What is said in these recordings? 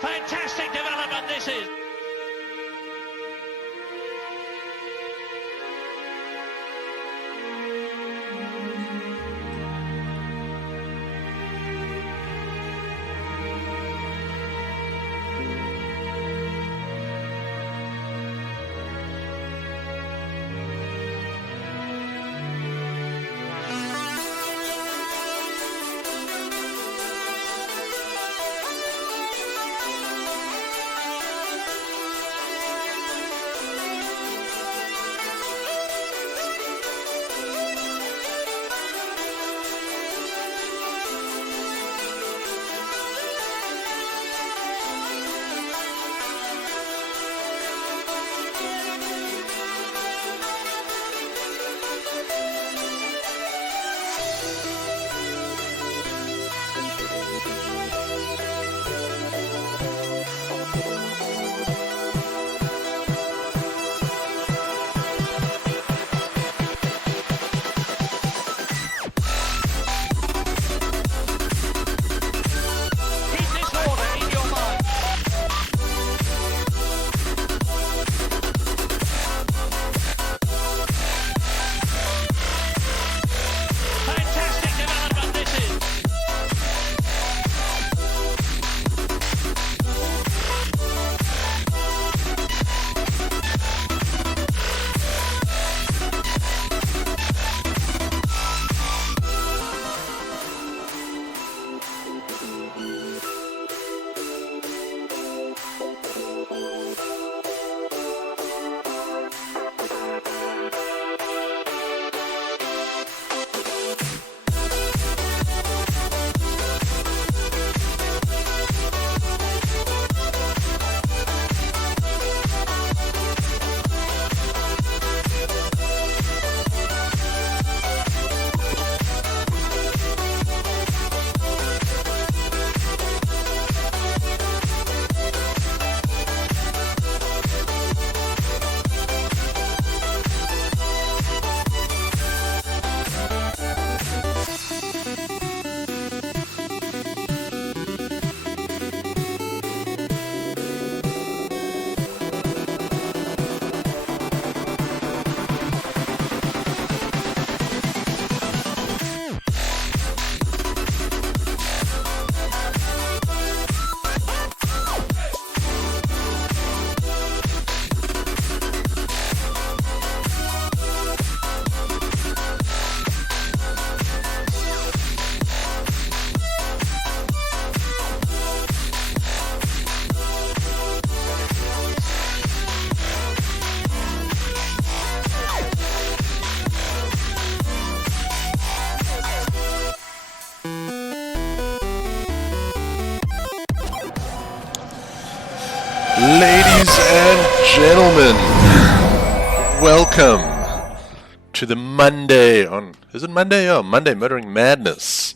Fantastic development this is. Ladies and gentlemen, welcome to the Monday on... Is it Monday? Oh, Monday Motoring Madness.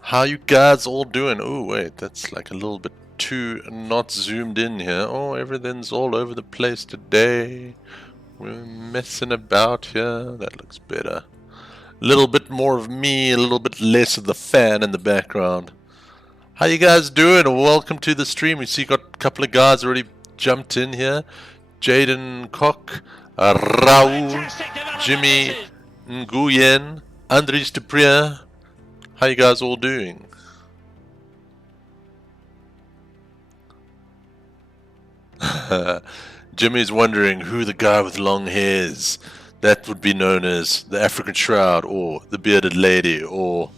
How you guys all doing? Oh, wait, that's like a little bit too not zoomed in here. Oh, everything's all over the place today. We're messing about here. That looks better. A little bit more of me, a little bit less of the fan in the background. How you guys doing? Welcome to the stream. We see you got a couple of guys already jumped in here. Jaden Koch, Raul, Jimmy Nguyen, Andries de Prier. How you guys all doing? Jimmy's wondering who the guy with long hair is. That would be known as the African Shroud, or the Bearded Lady, or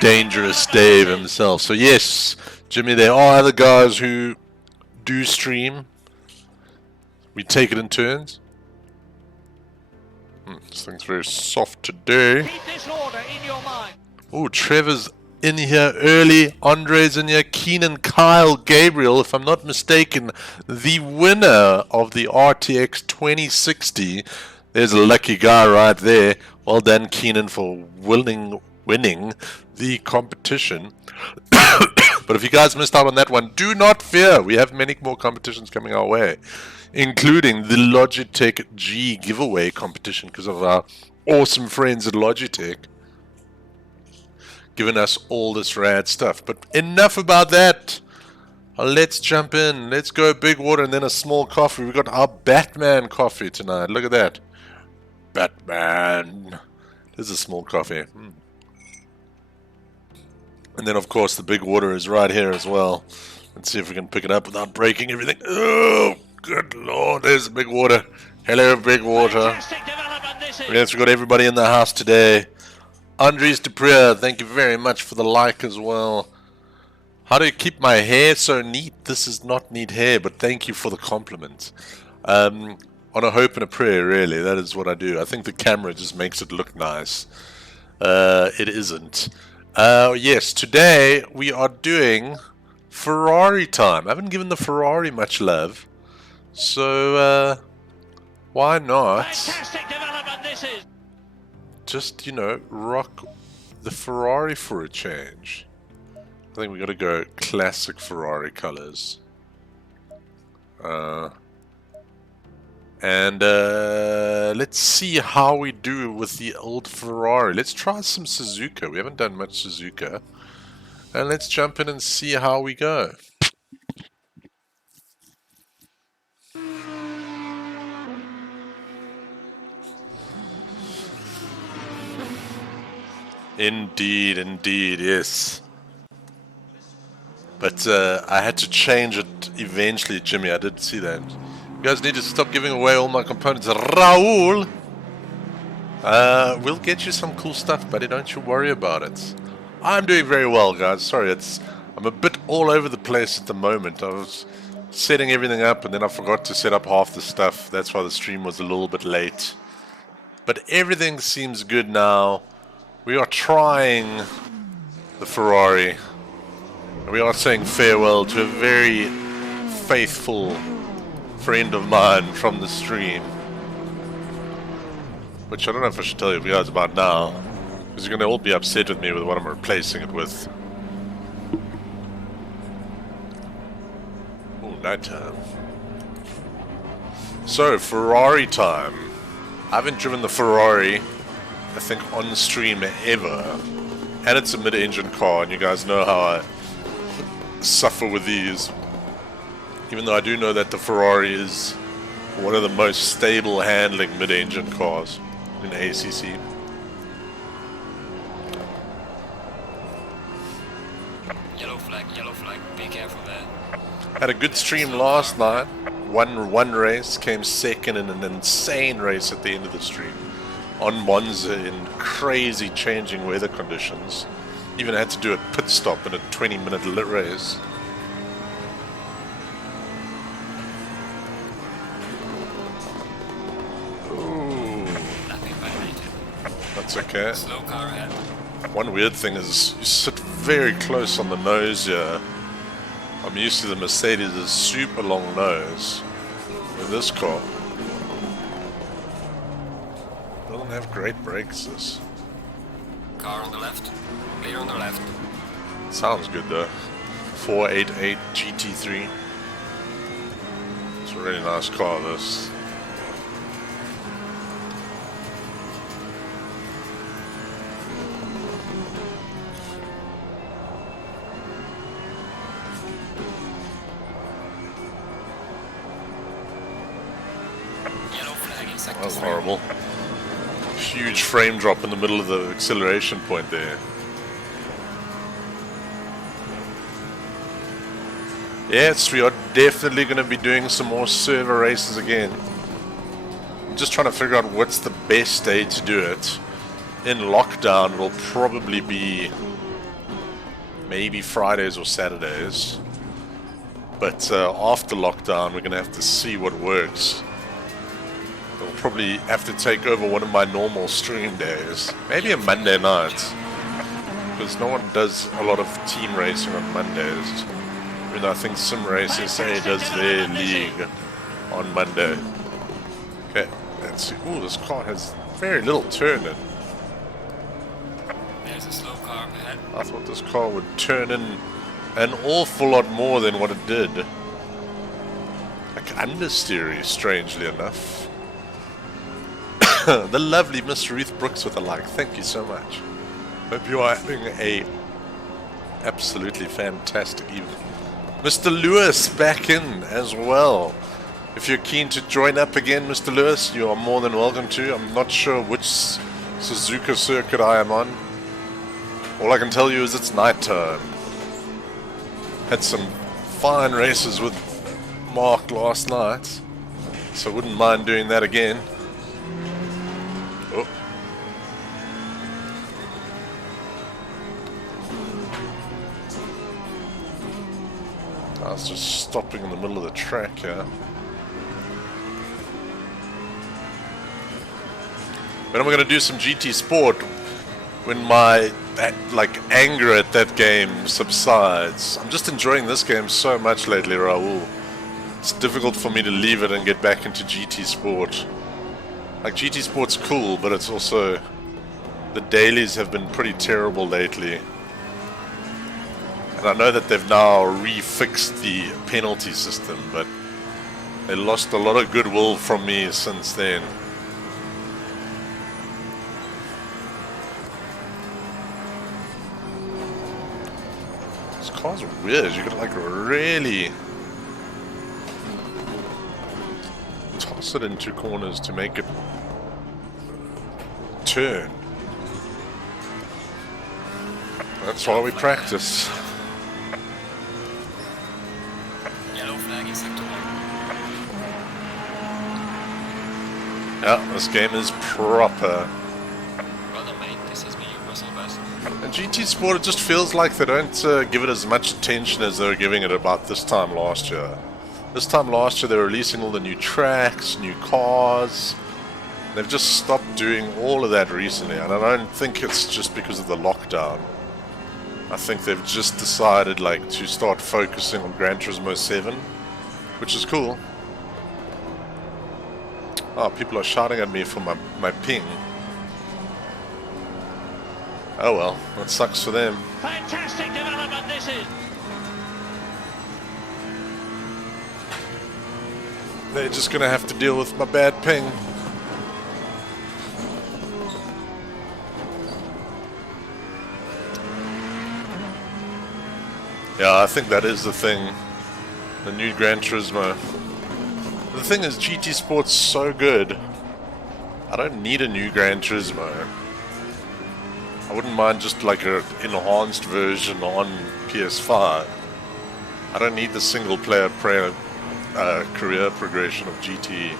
Dangerous Dave himself. So yes, Jimmy, there are other guys who do stream. We take it in turns. This thing's very soft today. Keep this order in your mind. Oh, Trevor's in here early. Andre's in here. Keenan, Kyle, Gabriel, if I'm not mistaken, the winner of the RTX 2060. There's a lucky guy right there. Well done, Keenan, for winning the competition. But if you guys missed out on that one, do not fear. We have many more competitions coming our way, including the Logitech G giveaway competition because of our awesome friends at Logitech giving us all this rad stuff. But enough about that. Let's jump in. Let's go big water and then a small coffee. We got our Batman coffee tonight. Look at that. Batman. There's a small coffee. And then, of course, the big water is right here as well. Let's see if we can pick it up without breaking everything. Oh, good lord. There's the big water. Hello, big water. Yes, we've got everybody in the house today. Andries de Prier, thank you very much for the like as well. How do you keep my hair so neat? This is not neat hair, but thank you for the compliment. On a hope and a prayer, really. That is what I do. I think the camera just makes it look nice. It isn't. Yes, today we are doing Ferrari time. I haven't given the Ferrari much love, so why not Fantastic development this is. just, you know, rock the Ferrari for a change. I think we got to go classic Ferrari colors. And let's see how we do with the old Ferrari. Let's try some Suzuka. We haven't done much Suzuka. And let's jump in and see how we go. Indeed, indeed, yes. But I had to change it eventually, Jimmy. I did see that. You guys need to stop giving away all my components. Raul! We'll get you some cool stuff, buddy. Don't you worry about it. I'm doing very well, guys. Sorry, I'm a bit all over the place at the moment. I was setting everything up, and then I forgot to set up half the stuff. That's why the stream was a little bit late. But everything seems good now. We are trying the Ferrari. We are saying farewell to a very faithful friend of mine from the stream, which I don't know if I should tell you guys about now, because you're going to all be upset with me with what I'm replacing it with. Oh, nighttime. So, Ferrari time. I haven't driven the Ferrari, I think, on stream ever, and it's a mid-engine car, and you guys know how I suffer with these. Even though I do know that the Ferrari is one of the most stable handling mid-engine cars in ACC. Yellow flag, be careful there. Had a good stream last night. One race, came second in an insane race at the end of the stream. On Monza in crazy changing weather conditions. Even had to do a pit stop in a 20-minute lit race. That's okay. Slow car ahead. One weird thing is you sit very close on the nose here, I'm used to the Mercedes' super long nose. With this car, doesn't have great brakes. This Car on the left. Clear on the left. sounds good though. 488 GT3. It's a really nice car. This. Yellow flag in sector That was 3. horrible. Huge frame drop in the middle of the acceleration point there. Yes, we are definitely going to be doing some more server races again. I'm just trying to figure out what's the best day to do it. In lockdown, it'll probably be maybe Fridays or Saturdays. But after lockdown, we're going to have to see what works. I'll probably have to take over one of my normal stream days. Maybe a Monday night. Because no one does a lot of team racing on Mondays. I mean, I think Sim Race SA does their league on Monday. Okay, let's see. Ooh, this car has very little turn in. There's a slow car up ahead. I thought this car would turn in an awful lot more than what it did. Like understeery, strangely enough. The lovely Miss Ruth Brooks with a like. Thank you so much. Hope you are having a absolutely fantastic evening. Mr. Lewis back in as well. If you're keen to join up again, Mr. Lewis, you are more than welcome to. I'm not sure which Suzuka circuit I am on. All I can tell you is it's night time. Had some fine races with Mark last night, so wouldn't mind doing that again. Oh. I was just stopping in the middle of the track here. But I'm going to do some GT Sport when my anger at that game subsides. I'm just enjoying this game so much lately, Raul. It's difficult for me to leave it and get back into GT Sport. Like, GT Sport's cool, but it's also... the dailies have been pretty terrible lately. And I know that they've now refixed the penalty system, but they lost a lot of goodwill from me since then. This car's weird. You gotta like really toss it into corners to make it turn. That's why we practice. Yellow flag in sector 1. Yeah, this game is proper. Well done, mate. This has been your personal best. And GT Sport, it just feels like they don't give it as much attention as they were giving it about this time last year. This time last year, they were releasing all the new tracks, new cars. They've just stopped doing all of that recently, and I don't think it's just because of the lockdown. I think they've just decided to start focusing on Gran Turismo 7, which is cool. Oh, people are shouting at me for my ping. Oh well, that sucks for them. Fantastic development this is. They're just gonna have to deal with my bad ping. Yeah, I think that is the thing. The new Gran Turismo. The thing is, GT Sport's so good. I don't need a new Gran Turismo. I wouldn't mind just like an enhanced version on PS5. I don't need the single player career progression of GT,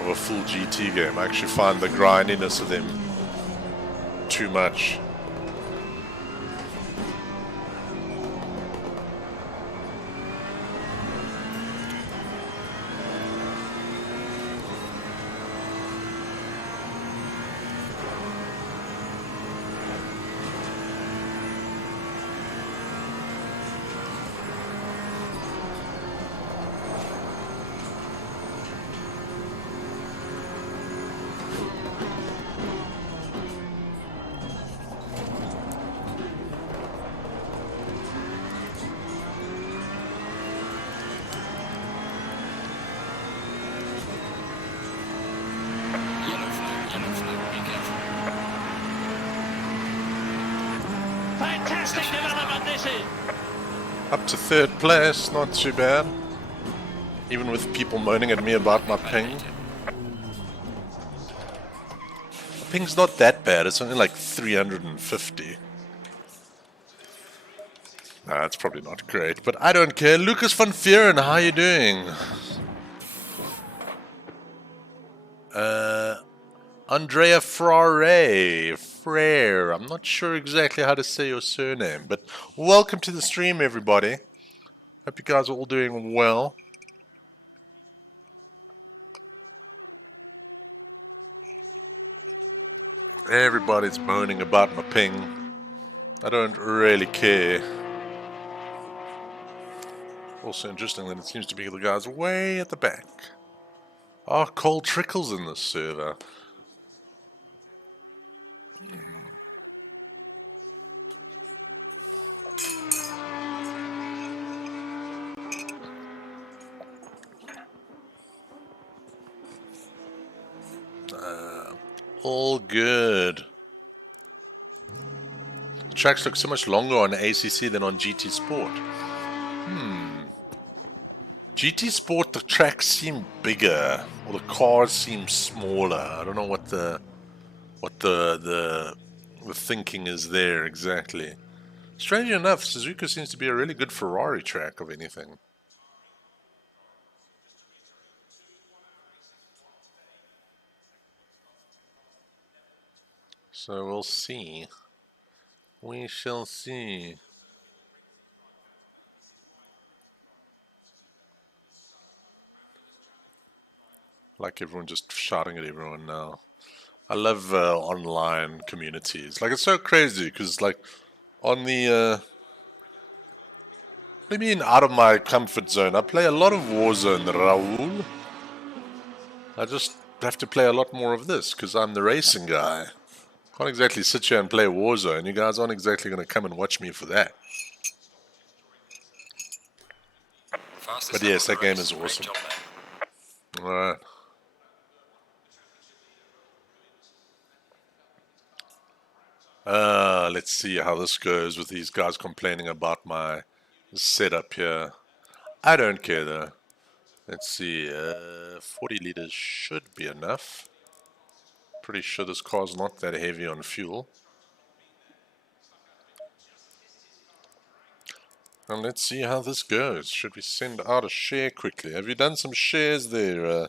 of a full GT game. I actually find the grindiness of them too much. Fantastic development this is. Up to 3rd place, not too bad. Even with people moaning at me about my ping. My ping's not that bad, it's only like 350. Nah, it's probably not great, but I don't care. Lucas van Vieren, how are you doing? Andrea Frere. I'm not sure exactly how to say your surname, but welcome to the stream, everybody. Hope you guys are all doing well. Everybody's moaning about my ping. I don't really care. Also interesting that it seems to be the guys way at the back. Oh, Cole Trickle's in this server. All good. The tracks look so much longer on ACC than on GT Sport. GT Sport, the tracks seem bigger, or the cars seem smaller. I don't know what the thinking is there exactly. Strangely enough, Suzuka seems to be a really good Ferrari track of anything. So we'll see. We shall see. Like everyone just shouting at everyone now. I love online communities. Like, it's so crazy because, like, on the what do you mean out of my comfort zone? I play a lot of Warzone, Raul. I just have to play a lot more of this because I'm the racing guy. Can't exactly sit here and play Warzone. You guys aren't exactly going to come and watch me for that. Fastest But yes, lap that of the game race. is Great awesome. job, man. Alright. Let's see how this goes with these guys complaining about my setup here. I don't care though. Let's see, 40 liters should be enough. Pretty sure this car's not that heavy on fuel. And let's see how this goes. Should we send out a share quickly? Have you done some shares there,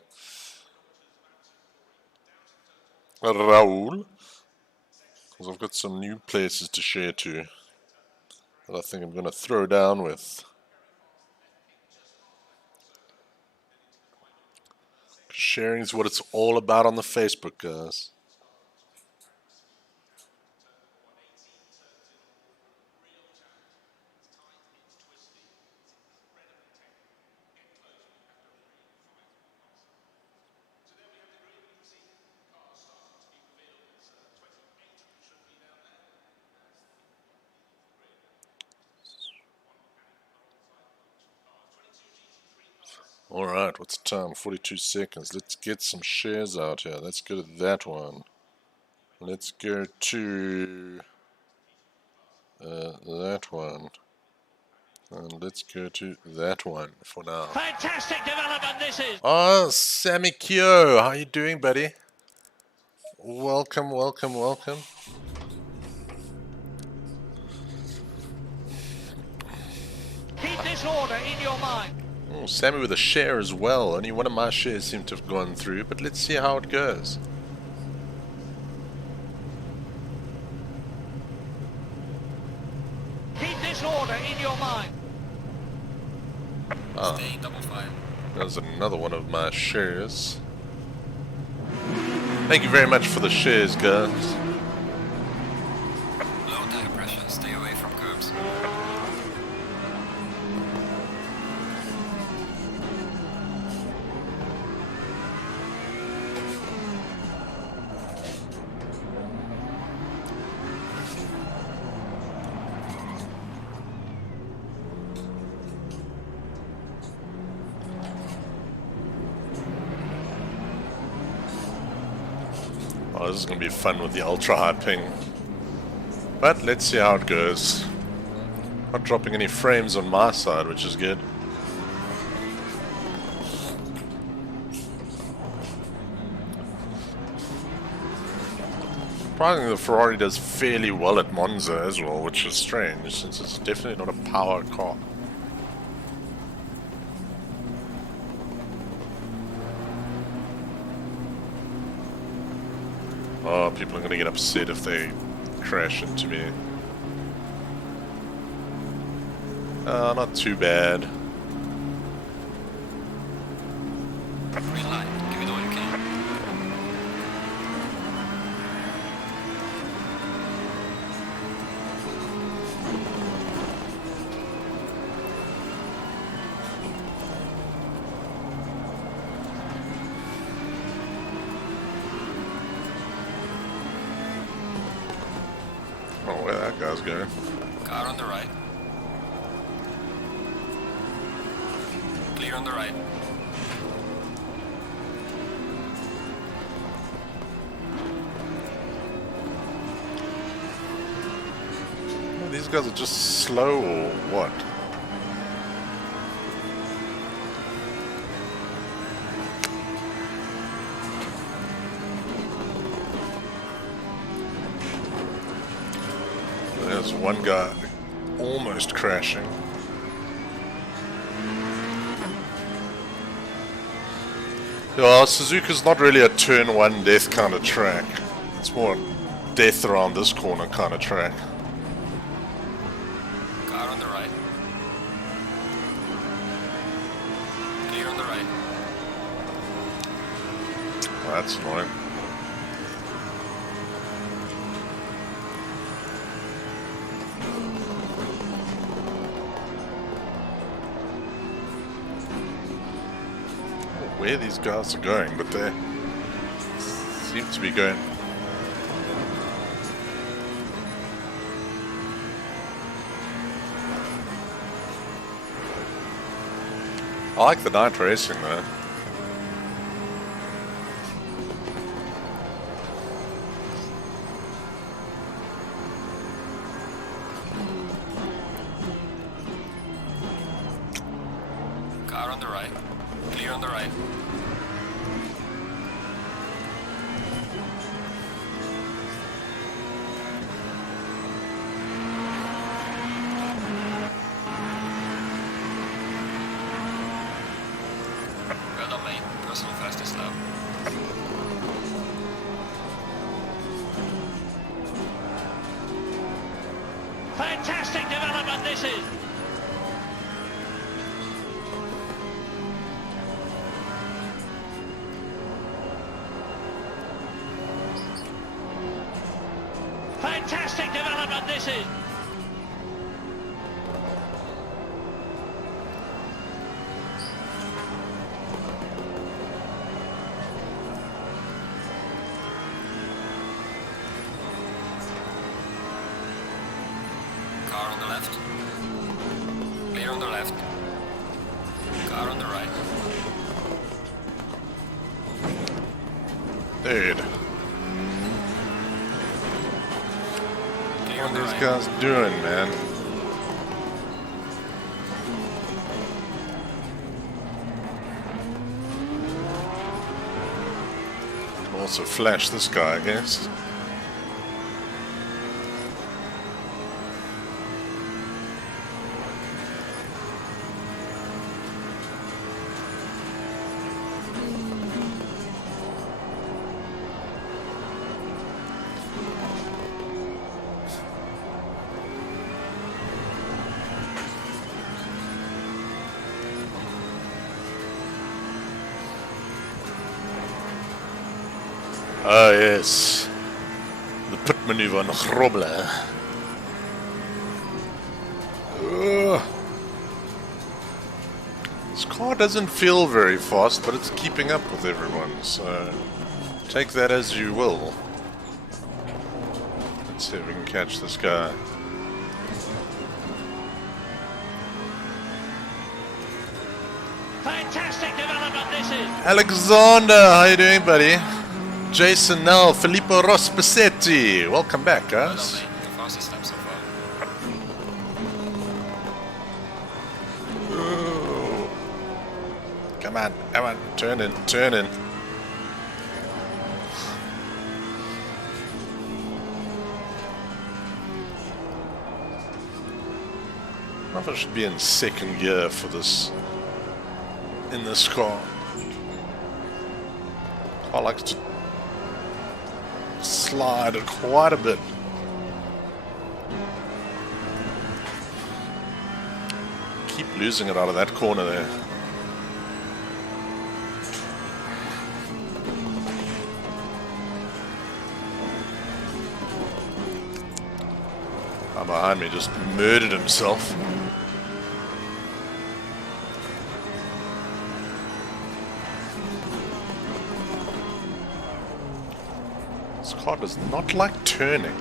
Raul? Because I've got some new places to share to that I think I'm going to throw down with. Sharing is what it's all about on the Facebook, guys. Alright, what's the time? 42 seconds. Let's get some shares out here. Let's go to that one. Let's go to that one. And let's go to that one for now. Fantastic development this is. Oh, Sammy Kyo, how you doing, buddy? Welcome, welcome, welcome. Keep this order in your mind. Oh, Sammy with a share as well. Only one of my shares seem to have gone through, but let's see how it goes. Keep this order in your mind. Ah, Stay double file. there's another one of my shares. Thank you very much for the shares, guys. Low tire pressure. Stay away from curbs. Oh, this is going to be fun with the ultra high ping. But let's see how it goes. Not dropping any frames on my side, which is good. Surprisingly, the Ferrari does fairly well at Monza as well, which is strange, since it's definitely not a power car. Oh, people are going to get upset if they crash into me. Not too bad. Green light. Give it all you can. Oh, where that guy's going. Car on the right. Clear on the right. Oh, these guys are just slow or what? There's one guy almost crashing. Yeah, Suzuka's not really a turn one death kind of track. It's more death around this corner kind of track. Car on the right. Clear on the right. Oh, that's annoying. Where these guys are going, but they seem to be going. I like the night racing though. Car on the right. Clear on the right. Well done, mate. Personal fastest lap. Fantastic development this is. Fantastic development this is. Car on the left. Clear on the left. Car on the right. Dude, Clear what on the are these right. guys doing, man? Can also flash this guy, I guess. Ah, yes. The pit maneuver on Grobler. This car doesn't feel very fast, but it's keeping up with everyone, so take that as you will. Let's see if we can catch this guy. Fantastic development this is. Alexander, how you doing, buddy? Jason Nell, Filippo Rospacetti. Welcome back, Well done, guys. mate. The fastest lap. lap so far. Ooh. Come on, come on, turn in, turn in. I wonder if I should be in second gear for this, in this car. I like to slide it quite a bit. Keep losing it out of that corner there. Guy behind me just murdered himself. This car does not like turning.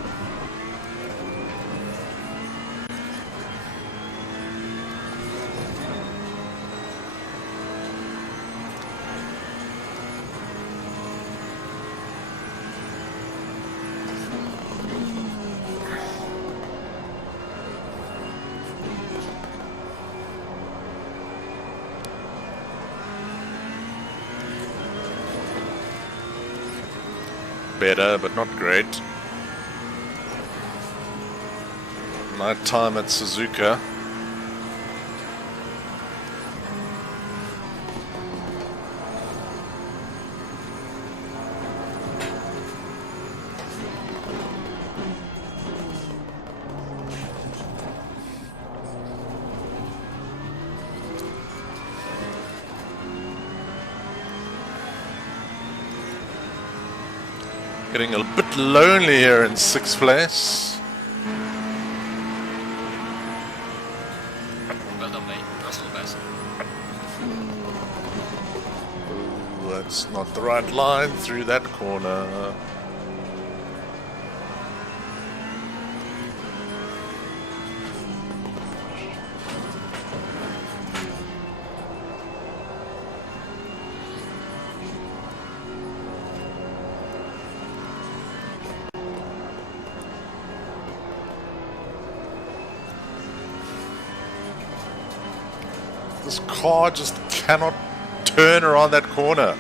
Better, but not great. Night time at Suzuka. Getting a bit lonely here in 6th place. Well done, mate. Personal best. Ooh, that's not the right line through that corner. This car just cannot turn around that corner.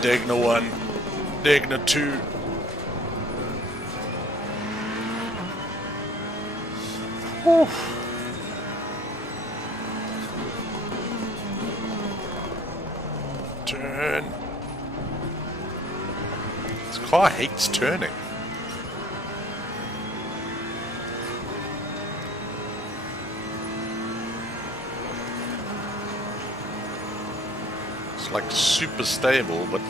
Degna 1, Degna 2. Whew. Turn. This car hates turning. It's like super stable, but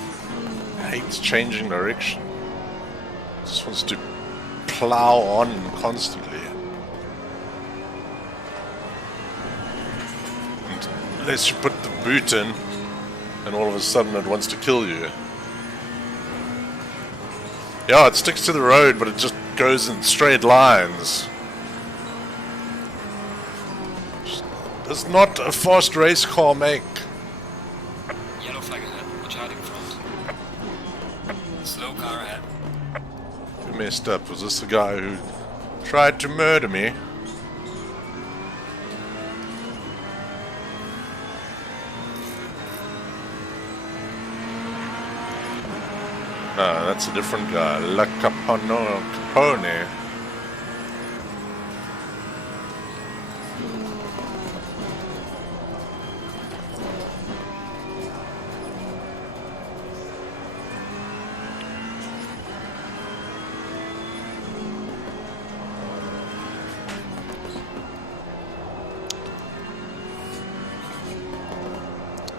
hates changing direction. Just wants to plow on constantly. And unless you put the boot in, and all of a sudden it wants to kill you. Yeah, it sticks to the road, but it just goes in straight lines. Does not a fast race car make. Yellow flag ahead. Watch out in front. Slow car ahead. Who messed up? Was this the guy who tried to murder me? No, that's a different guy. La Capone.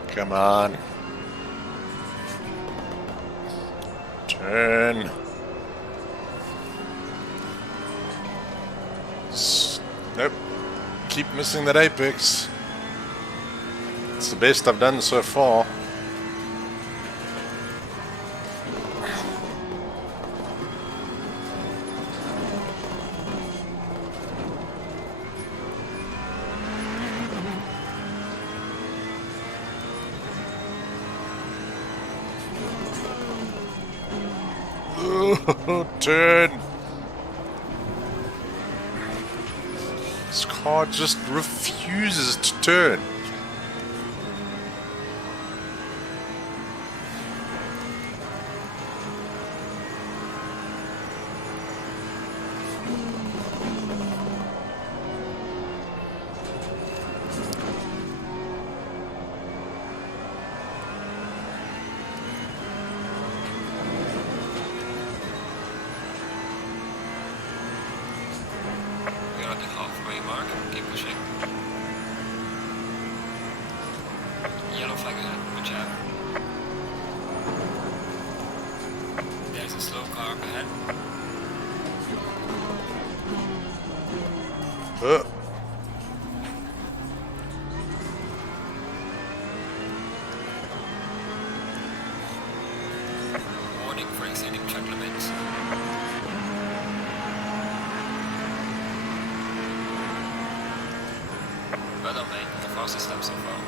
Come on. Turn. Nope. Keep missing that apex. It's the best I've done so far. Turn! This car just refuses to turn. We're at the halfway mark. Keep pushing. Yellow flag ahead. Watch out. There's a slow car up ahead. Warning for exceeding track limits. Well done, mate. The fastest lap so far.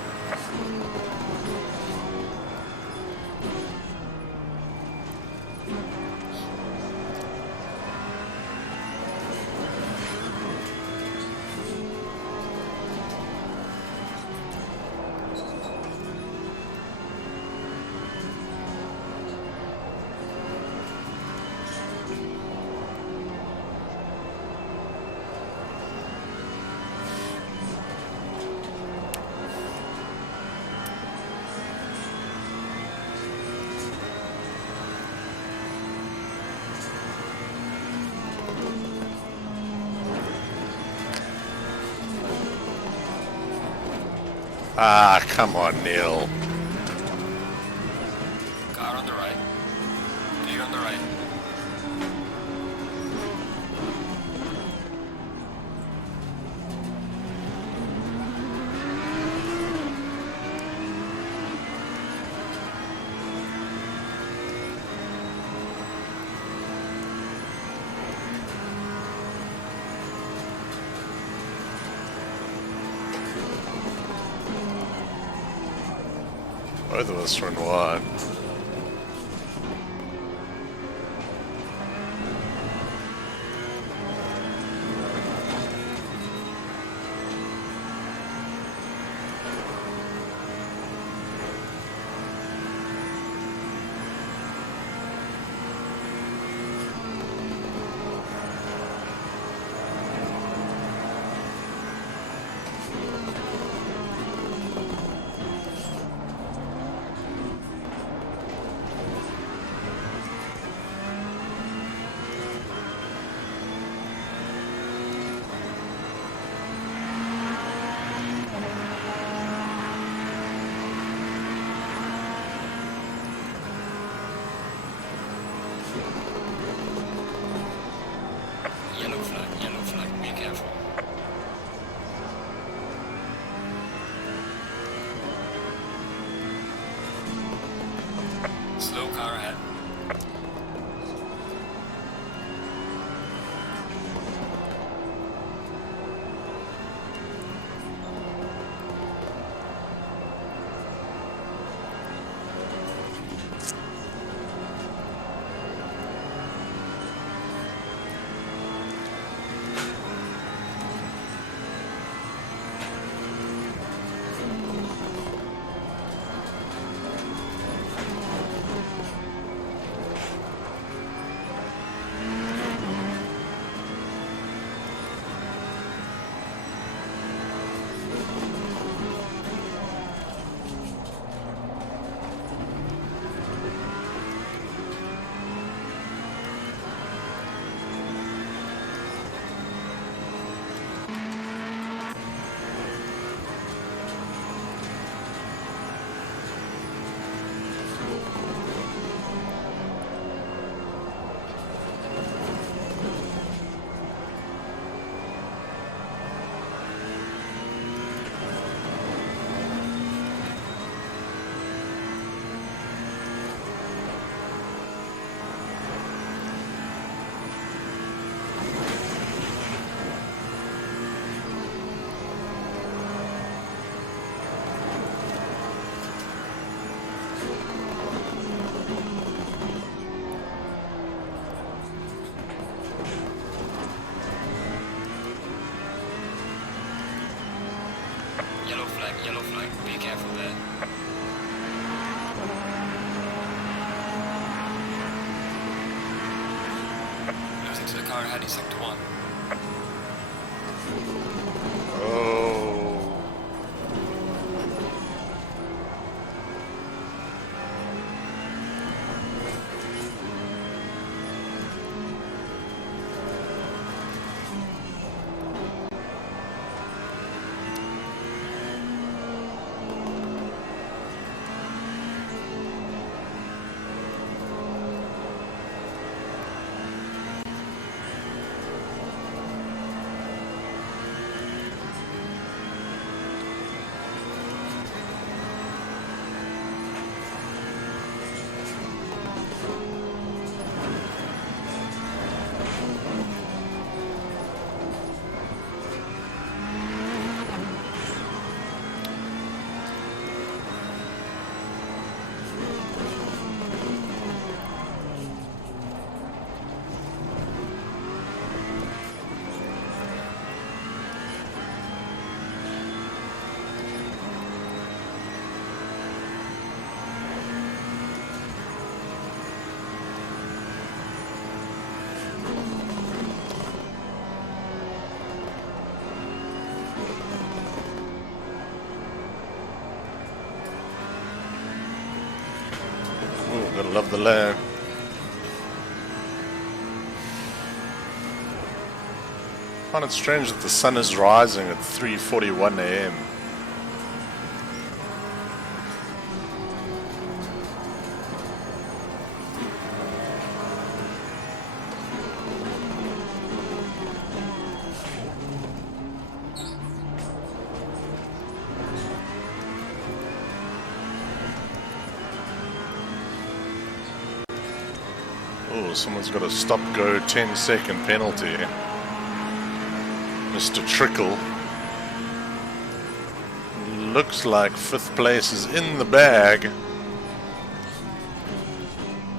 Ah, come on, Neil. Car on the right. Clear on the right. Both of us run wide. car ahead in sector 1. Oh. Ooh, gotta love the lag. I find it strange that the sun is rising at 3:41 AM. Oh, someone's got a stop-go 10-second penalty. Mr. Trickle. Looks like 5th place is in the bag.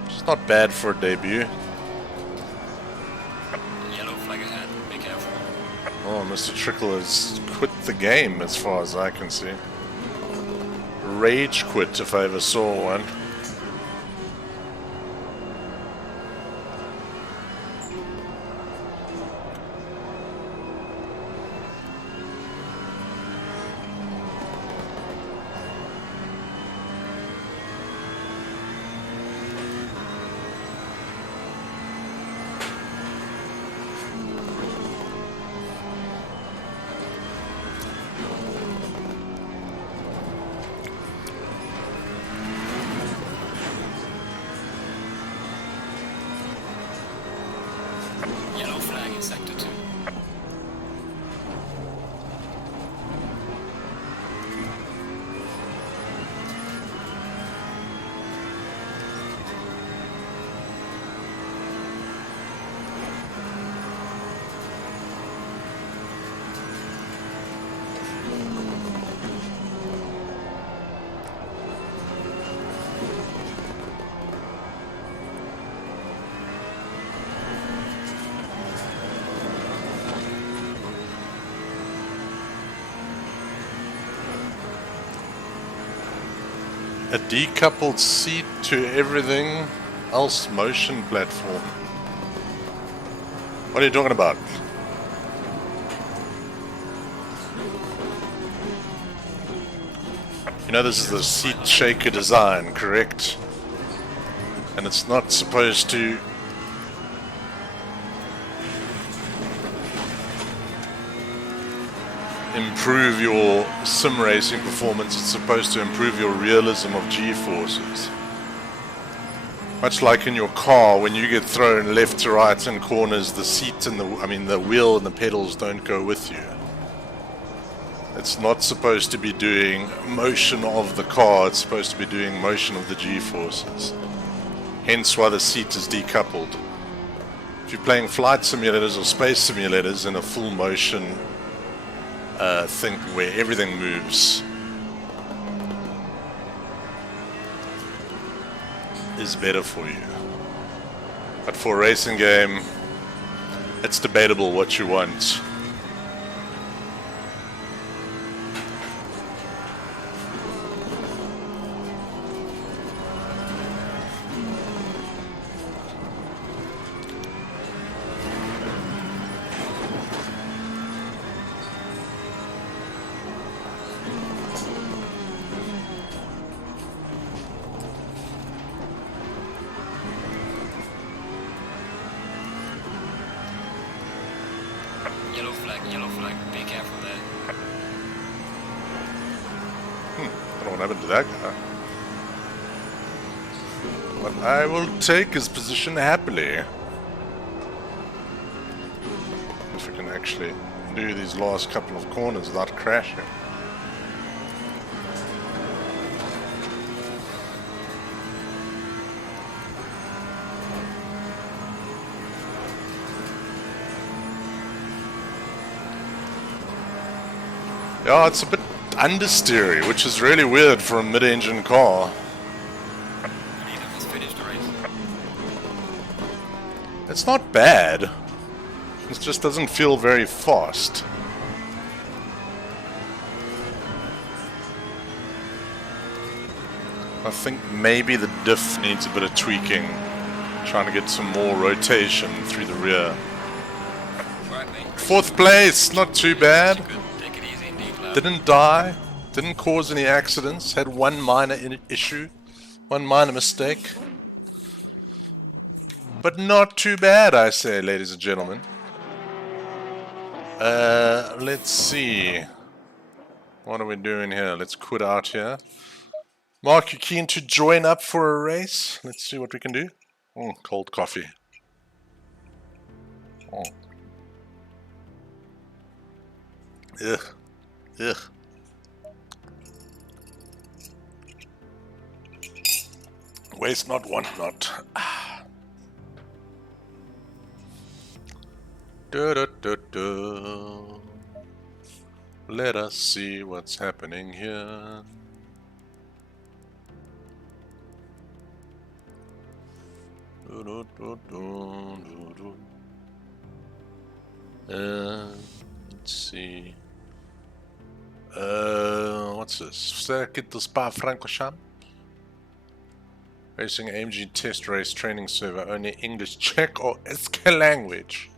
It's not bad for a debut. Yellow flag ahead, be careful. Oh, Mr. Trickle has quit the game as far as I can see. Rage quit if I ever saw one. Yellow flag in sector 2. A decoupled seat to everything else motion platform. What are you talking about? You know this is the seat shaker design, correct? And it's not supposed to improve your sim racing performance, it's supposed to improve your realism of G-forces. Much like in your car, when you get thrown left to right in corners, the seat and the wheel and the pedals don't go with you. It's not supposed to be doing motion of the car, it's supposed to be doing motion of the G-forces. Hence why the seat is decoupled. If you're playing flight simulators or space simulators in a full motion thing where everything moves, is better for you. But for a racing game, it's debatable what you want. flag, yellow flag. Be careful there. I don't know what happened to that guy. But I will take his position happily. If we can actually do these last couple of corners without crashing. Yeah, it's a bit understeery, which is really weird for a mid-engine car. Leader has finished the race. It's not bad. It just doesn't feel very fast. I think maybe the diff needs a bit of tweaking. Trying to get some more rotation through the rear. Right, mate. 4th place, not too bad. Good. Take it easy indeed, lad. Didn't die, didn't cause any accidents, had one minor issue, one minor mistake. But not too bad, I say, ladies and gentlemen. Let's see. What are we doing here? Let's quit out here. Mark, you keen to join up for a race? Let's see what we can do. Oh, cold coffee. Oh. Ugh. Ugh. Waste not, want not. Du-du-du-du. Let us see what's happening here. Du-du-du-du-du-du. Let's see. What's this? Circuit de Spa-Francorchamps? Racing AMG test race training server. Only English, Czech or SK language.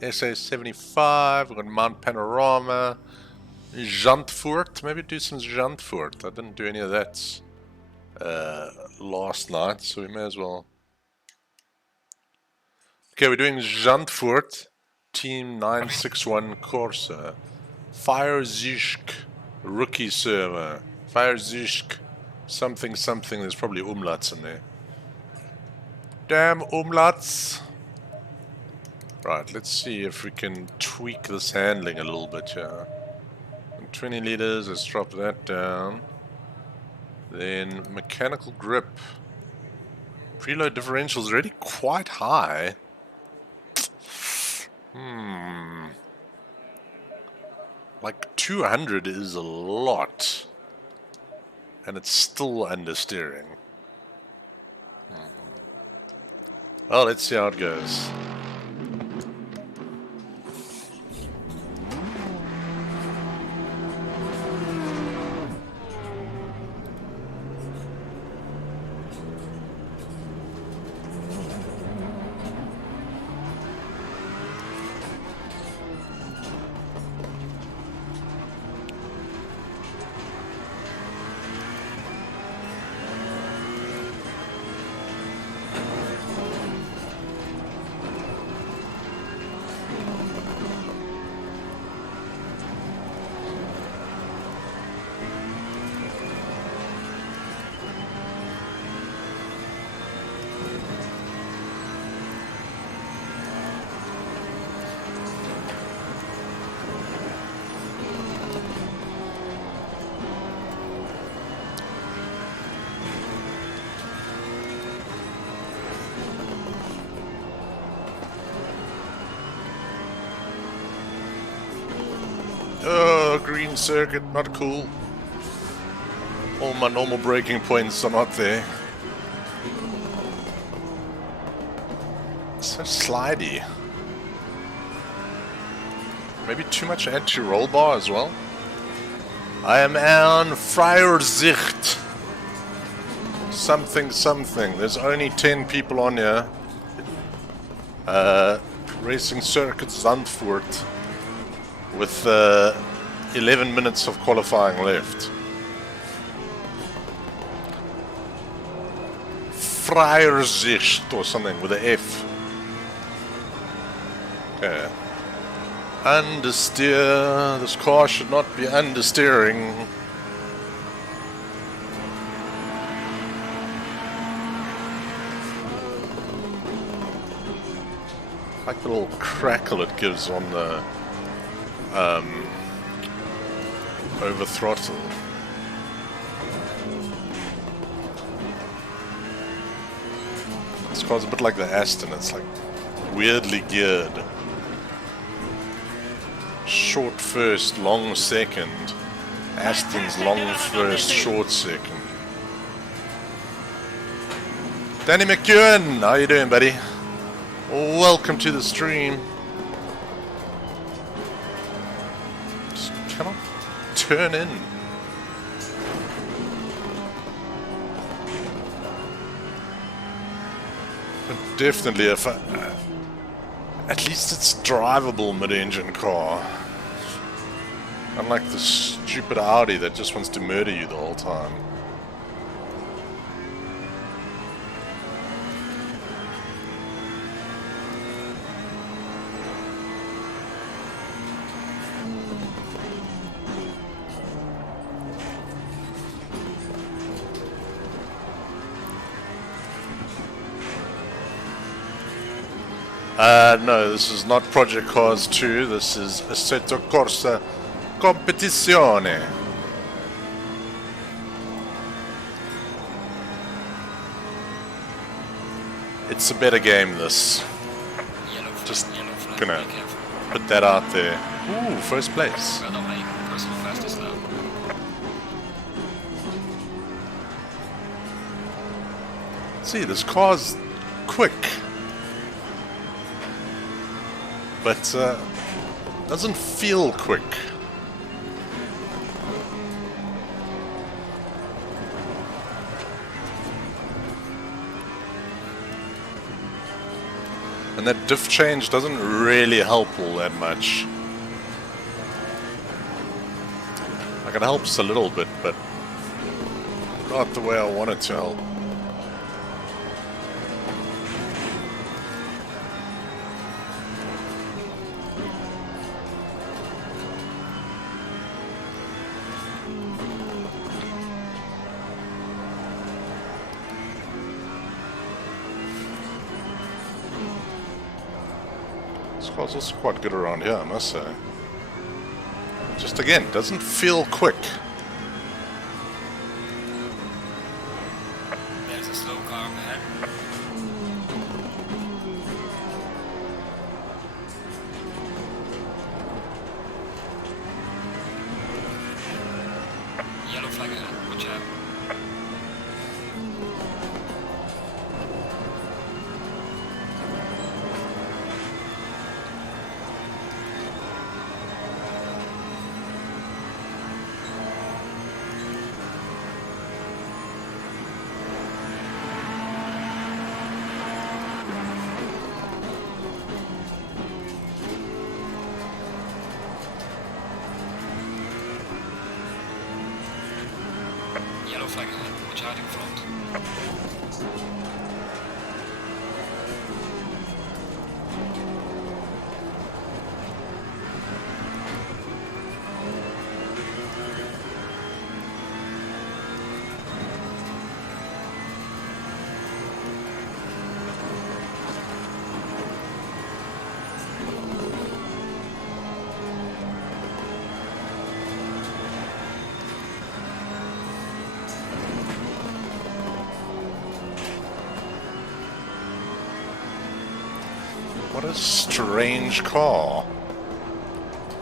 SA75. We've got Mount Panorama. Zandvoort. Maybe do some Zandvoort. I didn't do any of that last night, so we may as well. Okay, we're doing Zandvoort. Team 961 Corsa. Feierzicht rookie server. Feierzicht something something. There's probably umlauts in there. Damn umlauts. Right, let's see if we can tweak this handling a little bit here. 20 liters, let's drop that down. Then mechanical grip. Preload differential is already quite high. Like 200 is a lot. And it's still understeering. Well, let's see how it goes. Oh, green circuit, not cool. All my normal braking points are not there. So slidey. Maybe too much anti-roll bar as well. I am on Feierzicht. Something, something. There's only 10 people on here. Racing Circuit Zandvoort. With 11 minutes of qualifying left. Feierzicht or something with an F. Okay. Understeer. This car should not be understeering. Like the little crackle it gives on the over throttle. This car's a bit like the Aston. It's like weirdly geared. Short first, long second. Aston's long first, short second. Danny McEwen, how you doing, buddy? Welcome to the stream. Just come on, turn in. But definitely, if I, at least it's drivable mid-engine car. Unlike the stupid Audi that just wants to murder you the whole time. No, this is not Project Cars 2, this is Assetto Corsa Competizione. It's a better game, this. Just gonna put that out there. Ooh, first place. See, this car's quick. But doesn't feel quick. And that diff change doesn't really help all that much. Like, it helps a little bit, but not the way I want it to help. This car's also quite good around here, I must say. Just again, doesn't feel quick. There's a slow car ahead. Yellow flag ahead, watch out. Yellow flag ahead, watch out in front. What a strange car.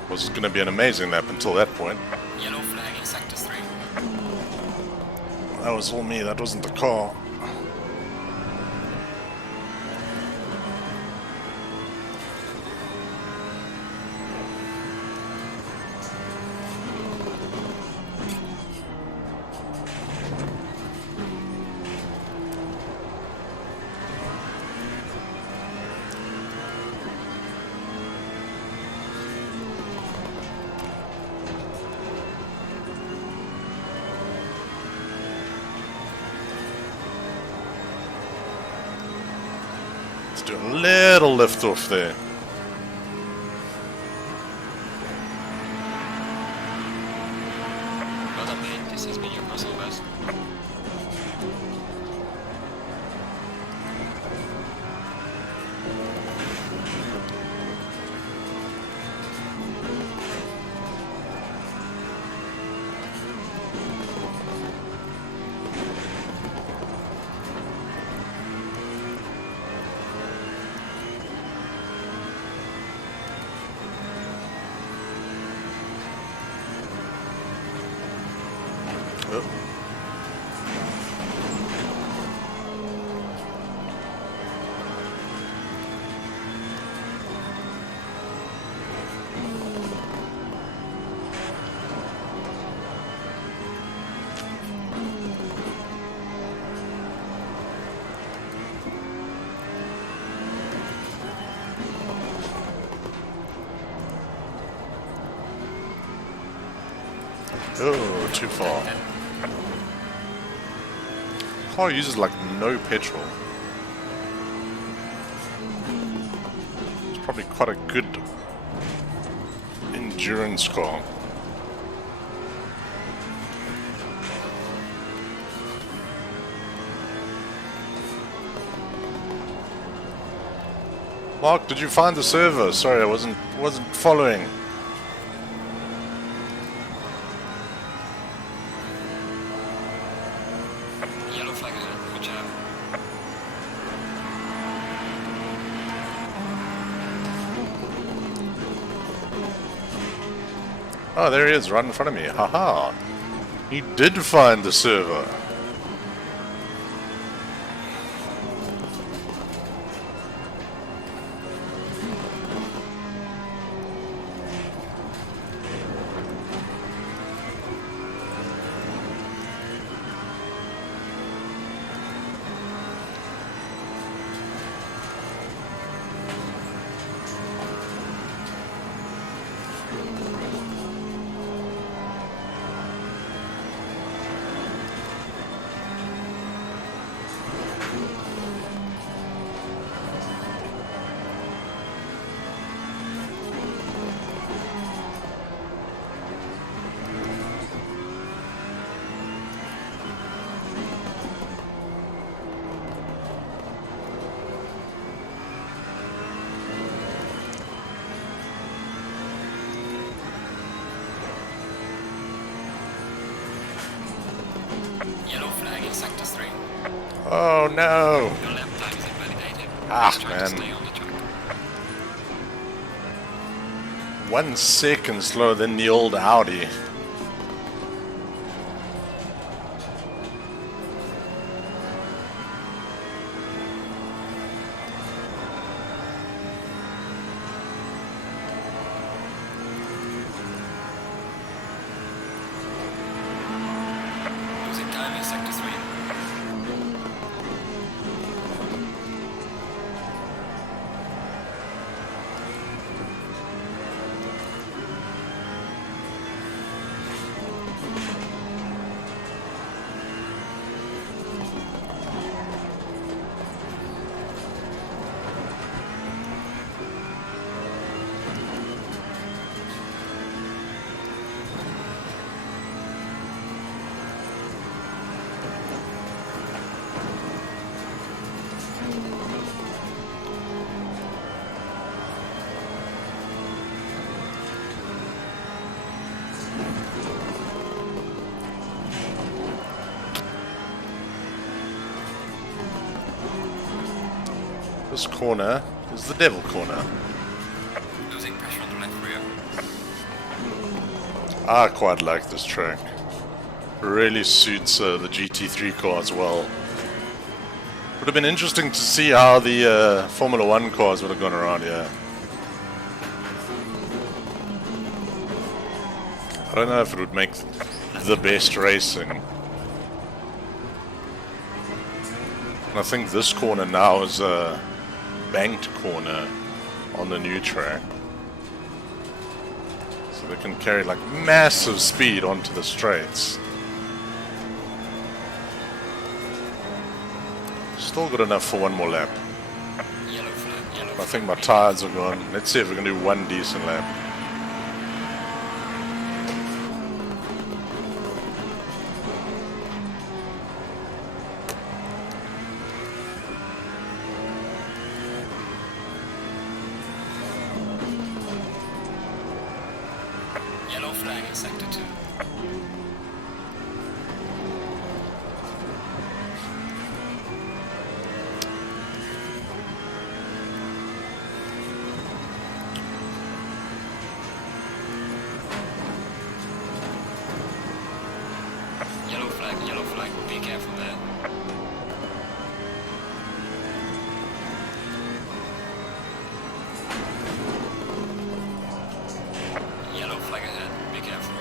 Was going to be an amazing lap until that point. Yellow flag in sector 3. That was all me, that wasn't the car. Let's do a little lift off there. Oh, too far. Car uses like no petrol. It's probably quite a good endurance car. Mark, did you find the server? Sorry, I wasn't following. Yellow flag ahead. Watch out. Oh, there he is, right in front of me. Haha. He did find the server. Yellow flag in sector 3. Oh no! Your lap time is invalidated. Ah, Please try to man. stay on the track. 1 second slower than the old Audi. Losing time in sector 3. This corner is the devil corner. Losing pressure on the left rear. I quite like this track. Really suits the GT3 cars well. Would have been interesting to see how the Formula 1 cars would have gone around here. I don't know if it would make the best racing. And I think this corner now is a banked corner on the new track. So they can carry like massive speed onto the straights. Still good enough for one more lap. Yellow flag. Yellow I flag. think my tires are gone. Let's see if we can do one decent lap. Yellow flag in sector 2. Yellow flag. Be careful there. Yellow flag ahead. Be careful.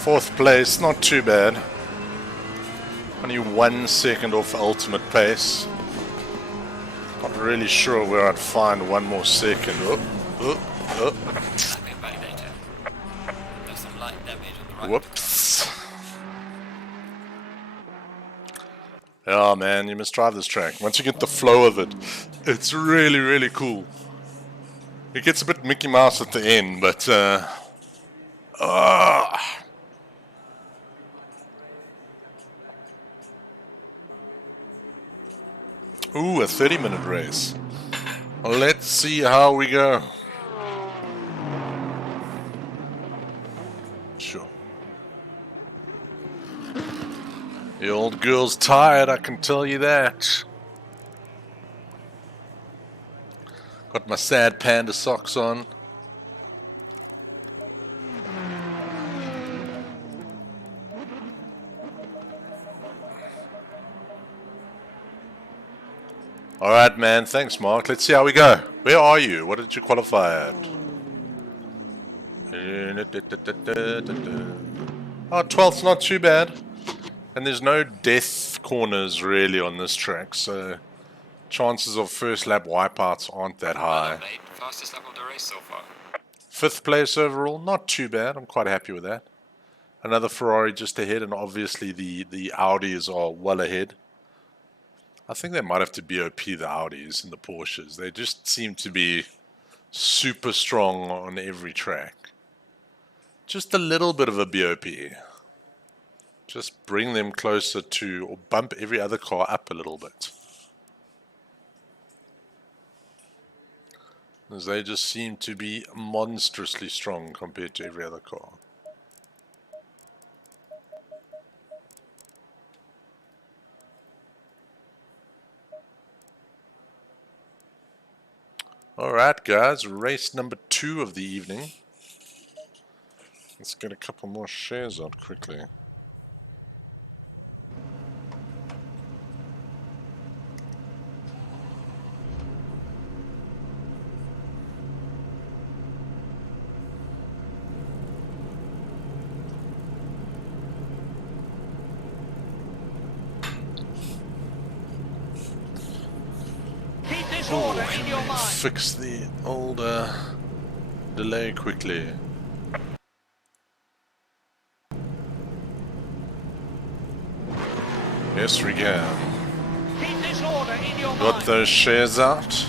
4th place, not too bad. Only 1 second off ultimate pace. Not really sure where I'd find 1 more second. Whoops. Oh man, you must drive this track. Once you get the flow of it, it's really, really cool. It gets a bit Mickey Mouse at the end, but ooh, a 30-minute race. Let's see how we go. Sure. The old girl's tired, I can tell you that. Got my sad panda socks on. Alright man, thanks Mark. Let's see how we go. Where are you? What did you qualify at? Oh, 12th's not too bad. And there's no death corners really on this track, so chances of first lap wipeouts aren't that high. Fastest lap of the race so far. 5th place overall, not too bad. I'm quite happy with that. Another Ferrari just ahead, and obviously the Audis are well ahead. I think they might have to BOP the Audis and the Porsches. They just seem to be super strong on every track. Just a little bit of a BOP. Just bring them closer to, or bump every other car up a little bit. As they just seem to be monstrously strong compared to every other car. Alright guys, race number 2 of the evening. Let's get a couple more shares out quickly. Order in your mind. Fix the old delay quickly. Yes, we can. Keep this order in your Got mind. those shares out.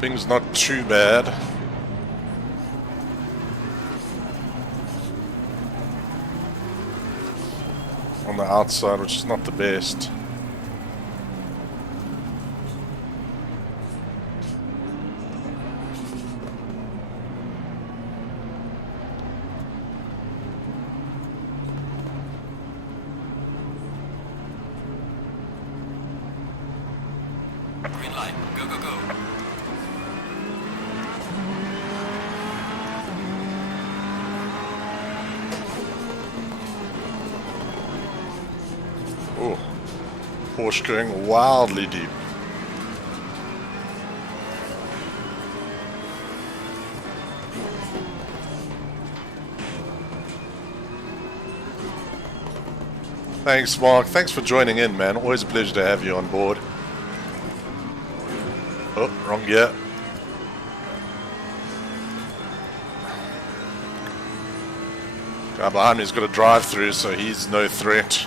Things not too bad. On the outside, which is not the best. Green light. Go, go, go. Oh, Porsche going wildly deep. Thanks, Mark. Thanks for joining in, man. Always a pleasure to have you on board. Oh, wrong gear. Guy behind me's got a drive-through, so he's no threat.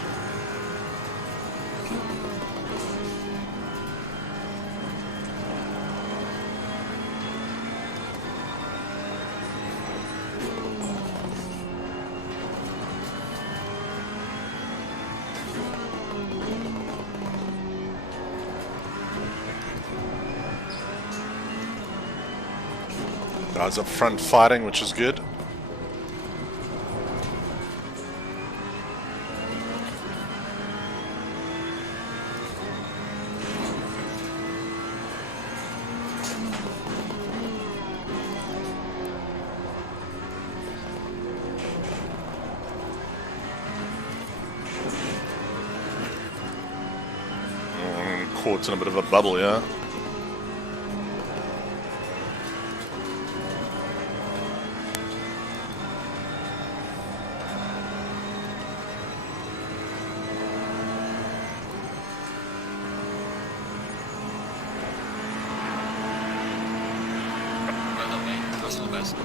Guys up front fighting, which is good. caught in a bit of a bubble, yeah. Well done, mate. Personal best.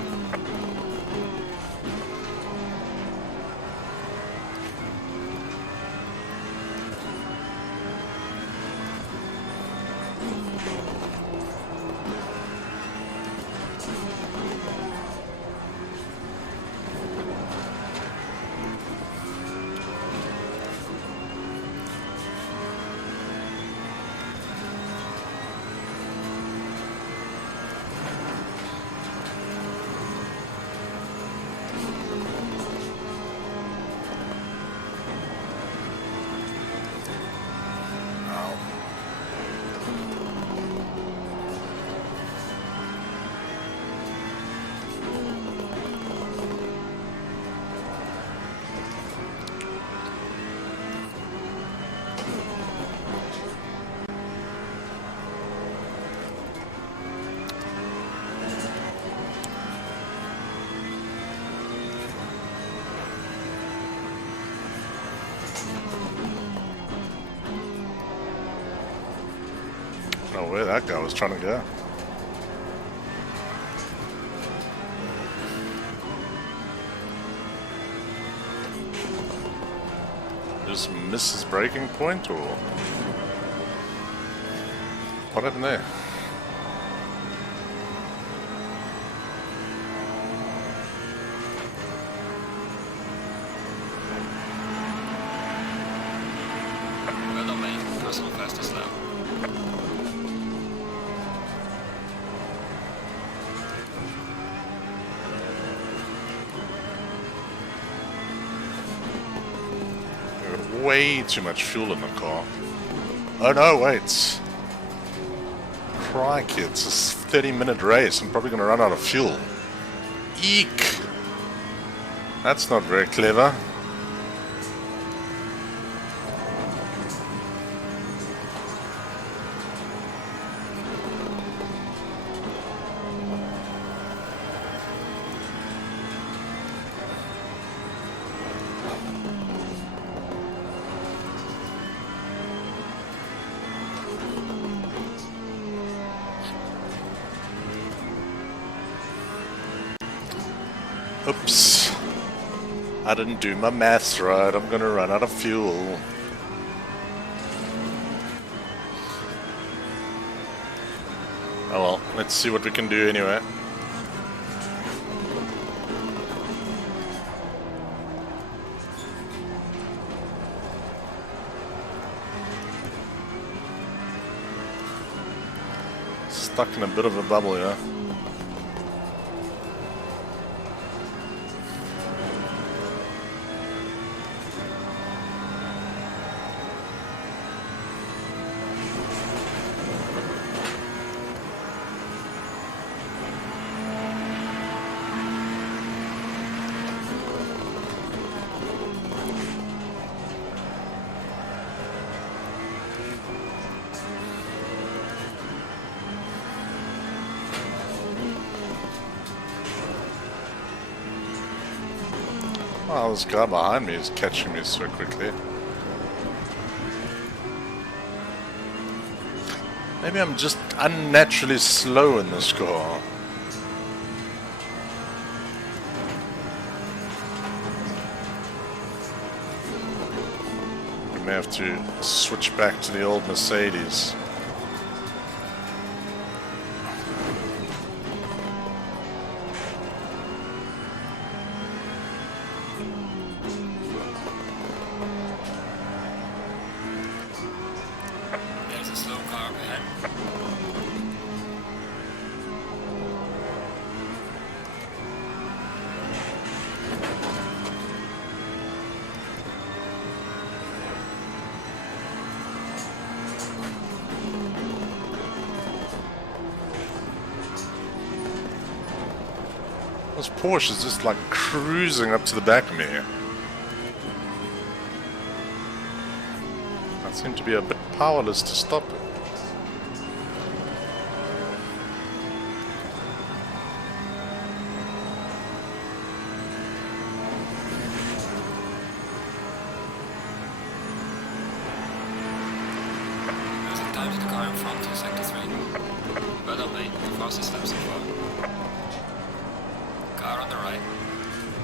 I don't know where that guy was trying to go. Just miss his braking point, or what happened there? Well done, mate. Personal fastest lap. Way too much fuel in the car. Oh no, wait. Crikey, it's a 30-minute race. I'm probably going to run out of fuel. Eek! That's not very clever. Oops. I didn't do my maths right. I'm gonna run out of fuel. Oh well, let's see what we can do anyway. Stuck in a bit of a bubble, yeah. Wow, this guy behind me is catching me so quickly. Maybe I'm just unnaturally slow in this car. We may have to switch back to the old Mercedes. There's a slow car ahead. This Porsche is just like cruising up to the back of me. I seem to be a bit powerless to stop it. front to sector 3. Well done, mate. The fastest lap so far. Car on the right.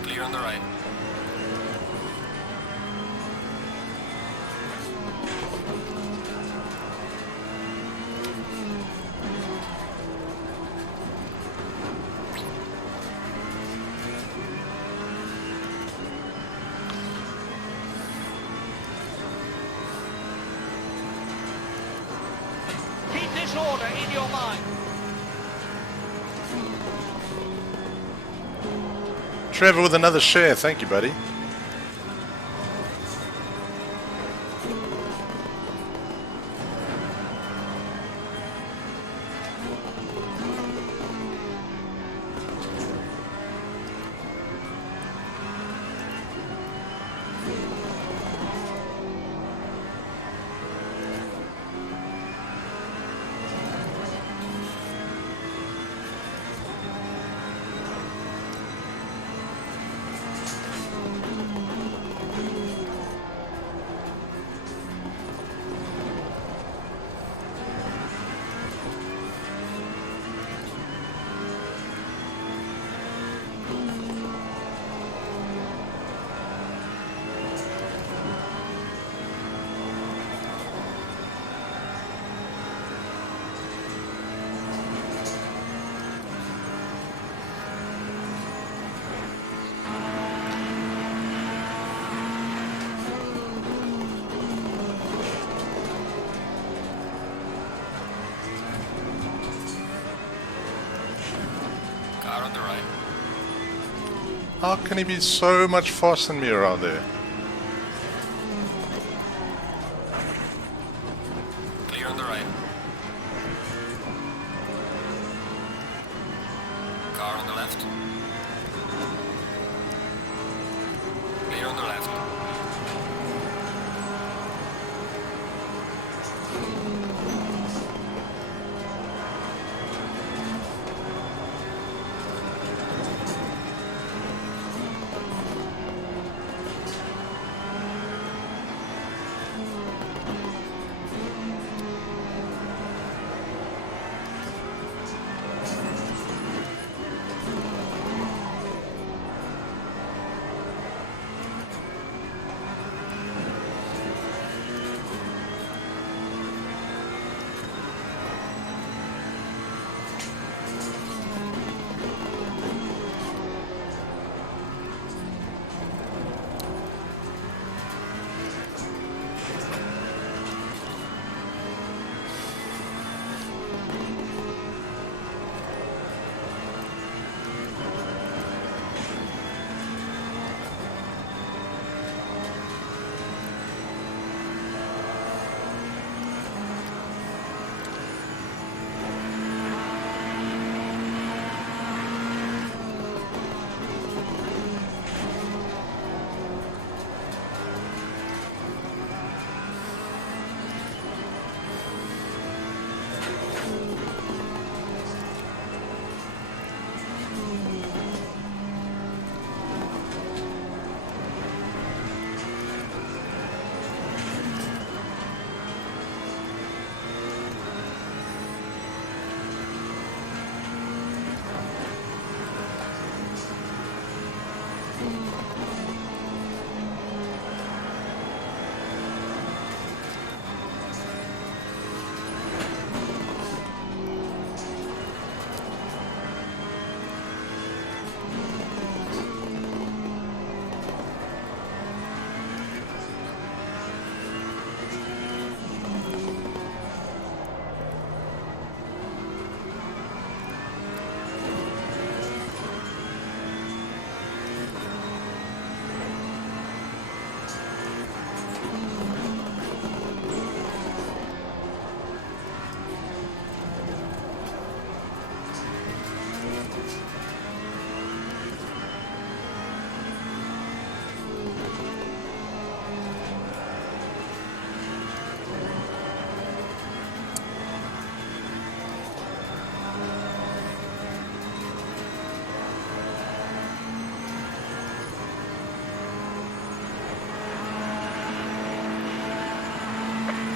Clear on the right. Keep this order in your mind. Trevor with another share, thank you, buddy. Car on the right. How can he be so much faster than me around there? Clear on the right. Car on the left. Clear on the left.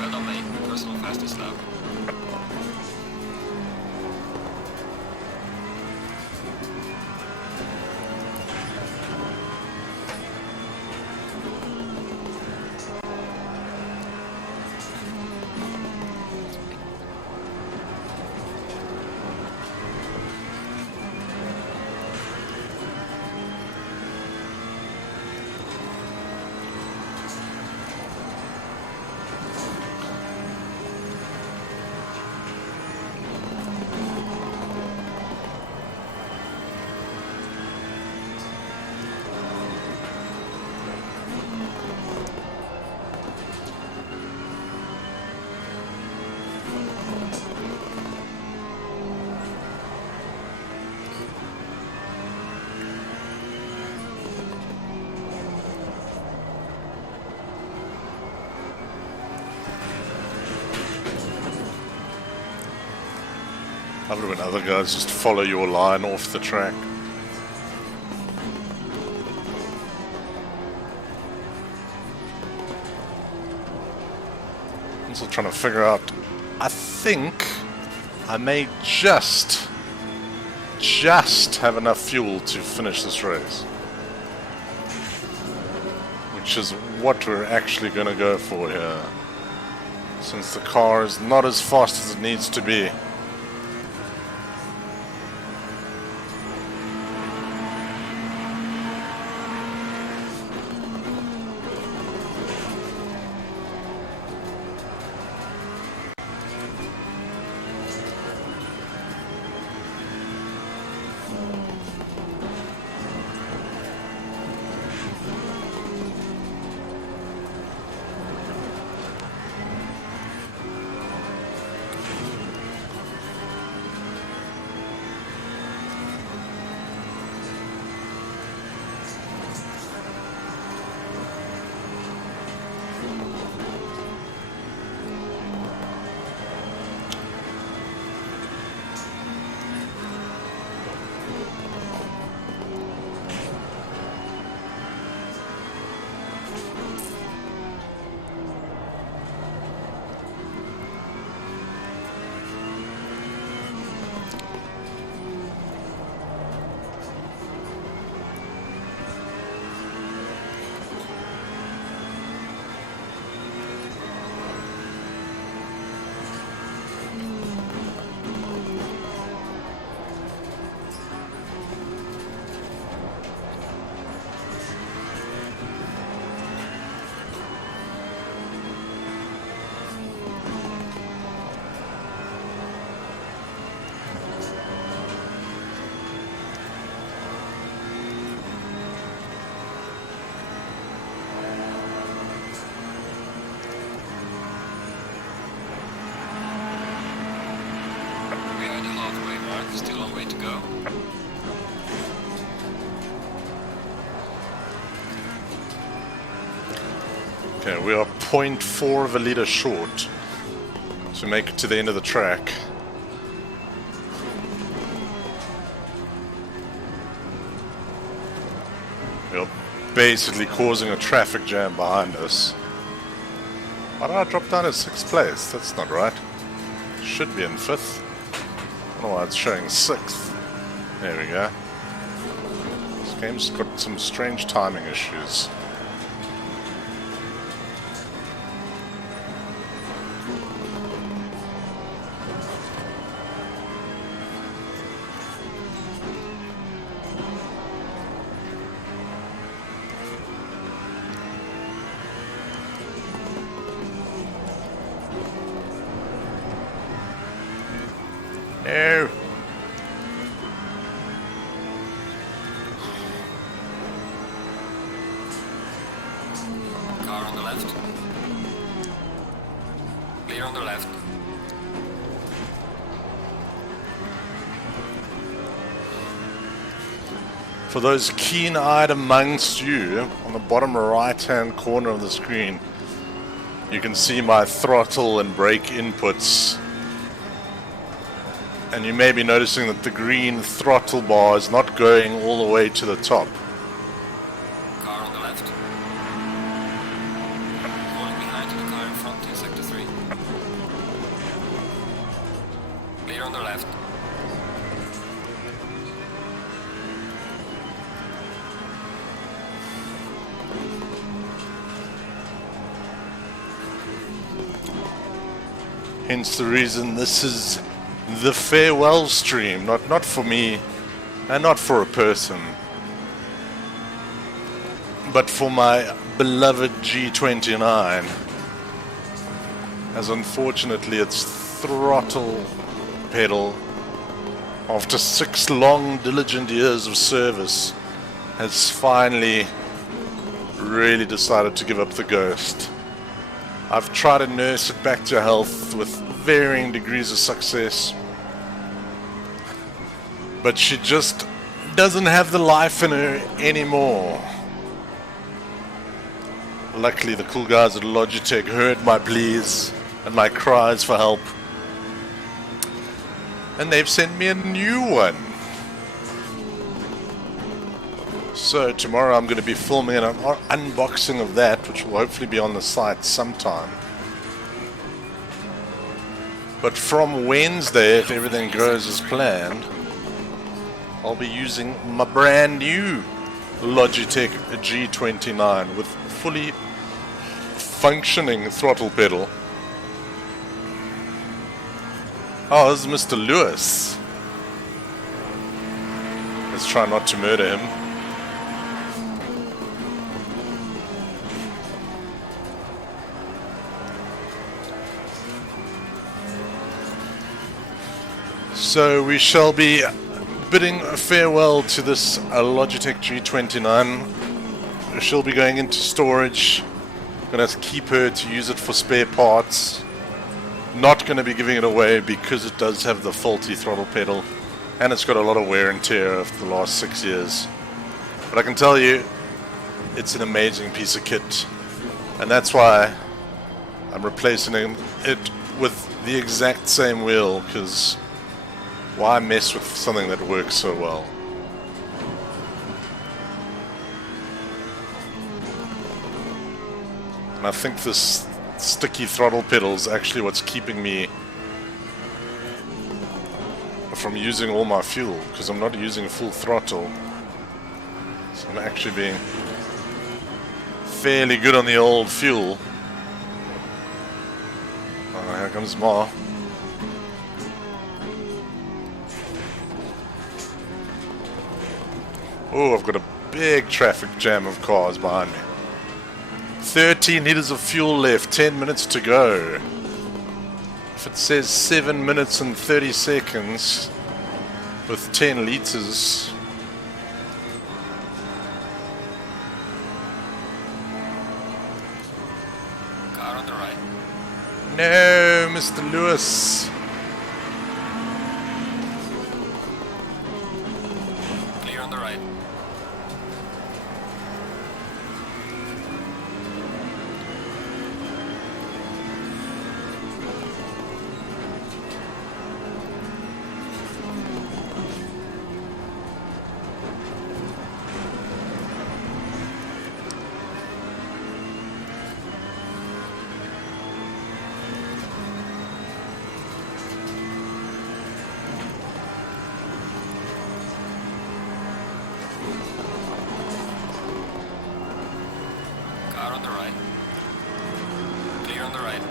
Well done, mate. Personal fastest lap. I would have been other guys just follow your line off the track. I'm still trying to figure out. I think I may just have enough fuel to finish this race, which is what we're actually going to go for here, since the car is not as fast as it needs to be. Still a long way to go. Okay, we are 0.4 of a litre short to make it to the end of the track. We're basically causing a traffic jam behind us. Why did I drop down to 6th place? That's not right. Should be in 5th. I don't know why it's showing 6th. There we go. This game's got some strange timing issues. No. Car on the left. Clear on the left. For those keen-eyed amongst you, on the bottom right-hand corner of the screen, you can see my throttle and brake inputs. And you may be noticing that the green throttle bar is not going all the way to the top. Car on the left. Falling behind to the car in front in sector 3. Clear on the left. Hence the reason this is the farewell stream, not for me and not for a person, but for my beloved G29, as unfortunately its throttle pedal, after 6 long diligent years of service, has finally really decided to give up the ghost. I've tried to nurse it back to health with varying degrees of success, but she just doesn't have the life in her anymore. Luckily, the cool guys at Logitech heard my pleas and my cries for help, And they've sent me a new one. So tomorrow I'm going to be filming an unboxing of that, which will hopefully be on the site sometime. But from Wednesday, if everything goes as planned, I'll be using my brand new Logitech G29 with fully functioning throttle pedal. Oh, this is Mr. Lewis. Let's try not to murder him. So we shall be bidding farewell to this Logitech G29. She'll be going into storage. Gonna keep her to use it for spare parts. Not gonna be giving it away because it does have the faulty throttle pedal, and it's got a lot of wear and tear over the last 6 years. But I can tell you, it's an amazing piece of kit, and that's why I'm replacing it with the exact same wheel, because why mess with something that works so well? And I think this sticky throttle pedal is actually what's keeping me from using all my fuel, because I'm not using full throttle. So I'm actually being fairly good on the old fuel. Oh, here comes Ma. Oh, I've got a big traffic jam of cars behind me. 13 liters of fuel left, 10 minutes to go. If it says 7 minutes and 30 seconds with 10 liters. Car on the right. No, Mr. Lewis. Clear on the right. Car on the right. Clear on the right.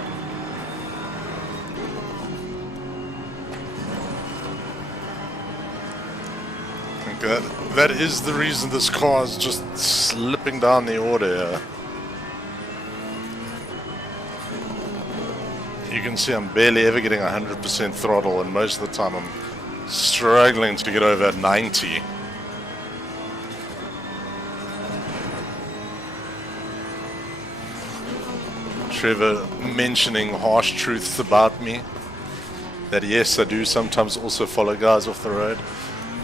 I think that is the reason this car is just slipping down the order here. You can see I'm barely ever getting 100% throttle, and most of the time I'm struggling to get over 90. Trevor mentioning harsh truths about me. That yes, I do sometimes also follow guys off the road.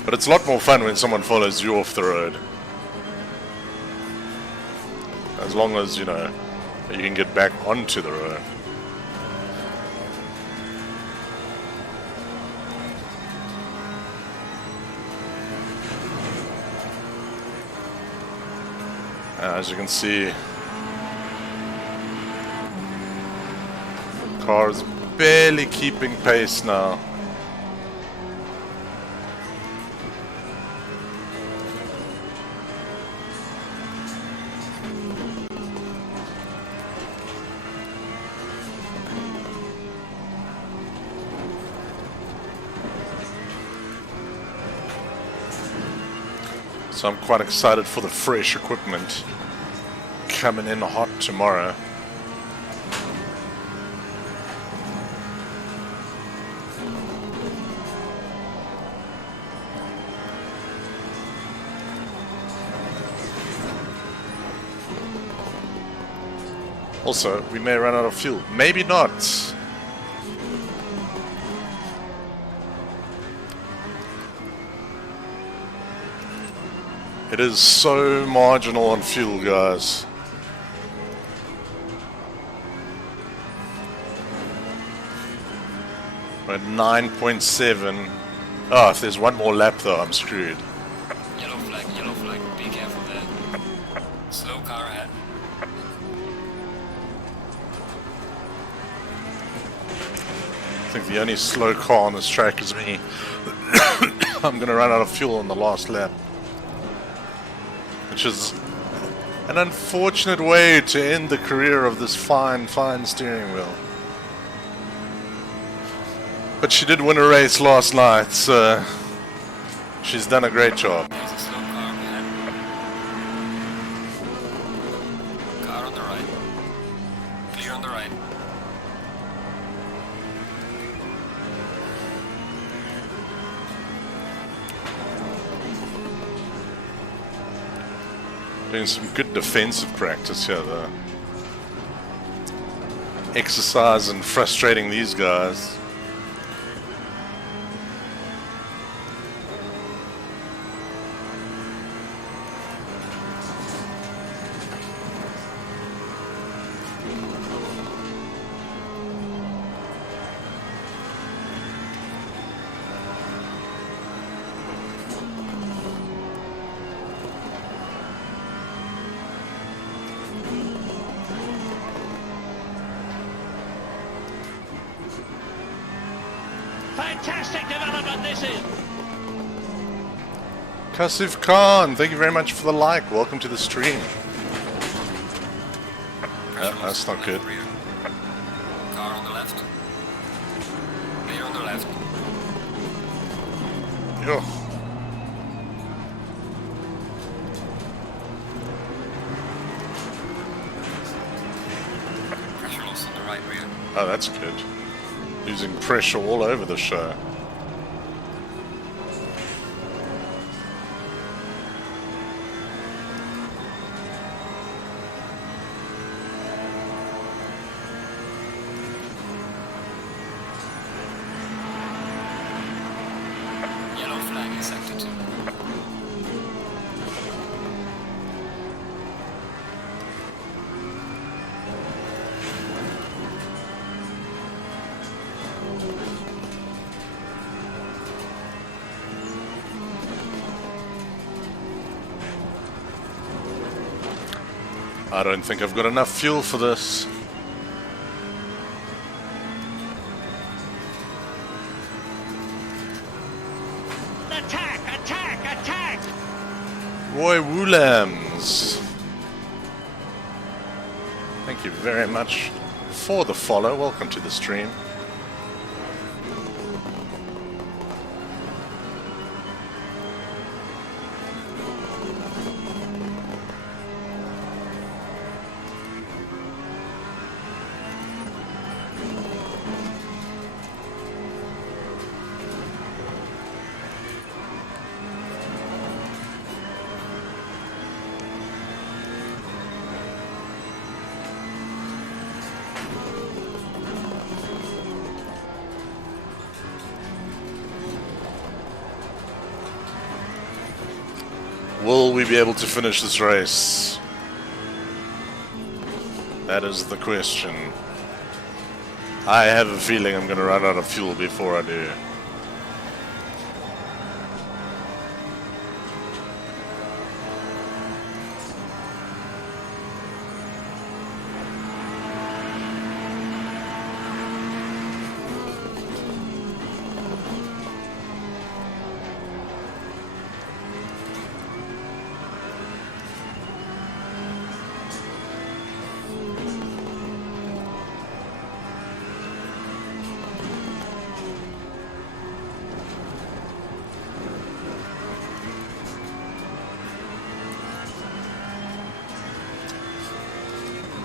But it's a lot more fun when someone follows you off the road. As long as, you know, you can get back onto the road. As you can see, the car is barely keeping pace now. So I'm quite excited for the fresh equipment coming in hot tomorrow. Also, we may run out of fuel. Maybe not. It is so marginal on fuel, guys. We're at 9.7. Oh, if there's one more lap though, I'm screwed. Yellow flag, be careful there. Slow car ahead. I think the only slow car on this track is me. I'm gonna run out of fuel on the last lap. Which is an unfortunate way to end the career of this fine steering wheel. But she did win a race last night, so she's done a great job. There's a slow car ahead. Car on the right. Clear on the right. Doing some good defensive practice here though. Exercise and frustrating these guys. Fantastic development this is. Kasif Khan, thank you very much for the like. Welcome to the stream. That's not good. Rear. Car on the left. Clear on the left. Yo. Pressure loss on the right rear. Oh, that's good. Losing pressure all over the show. Yellow flag in sector 2. I don't think I've got enough fuel for this. Attack, attack, attack! Roy Woolams. Thank you very much for the follow. Welcome to the stream. Will we be able to finish this race? That is the question. I have a feeling I'm going to run out of fuel before I do.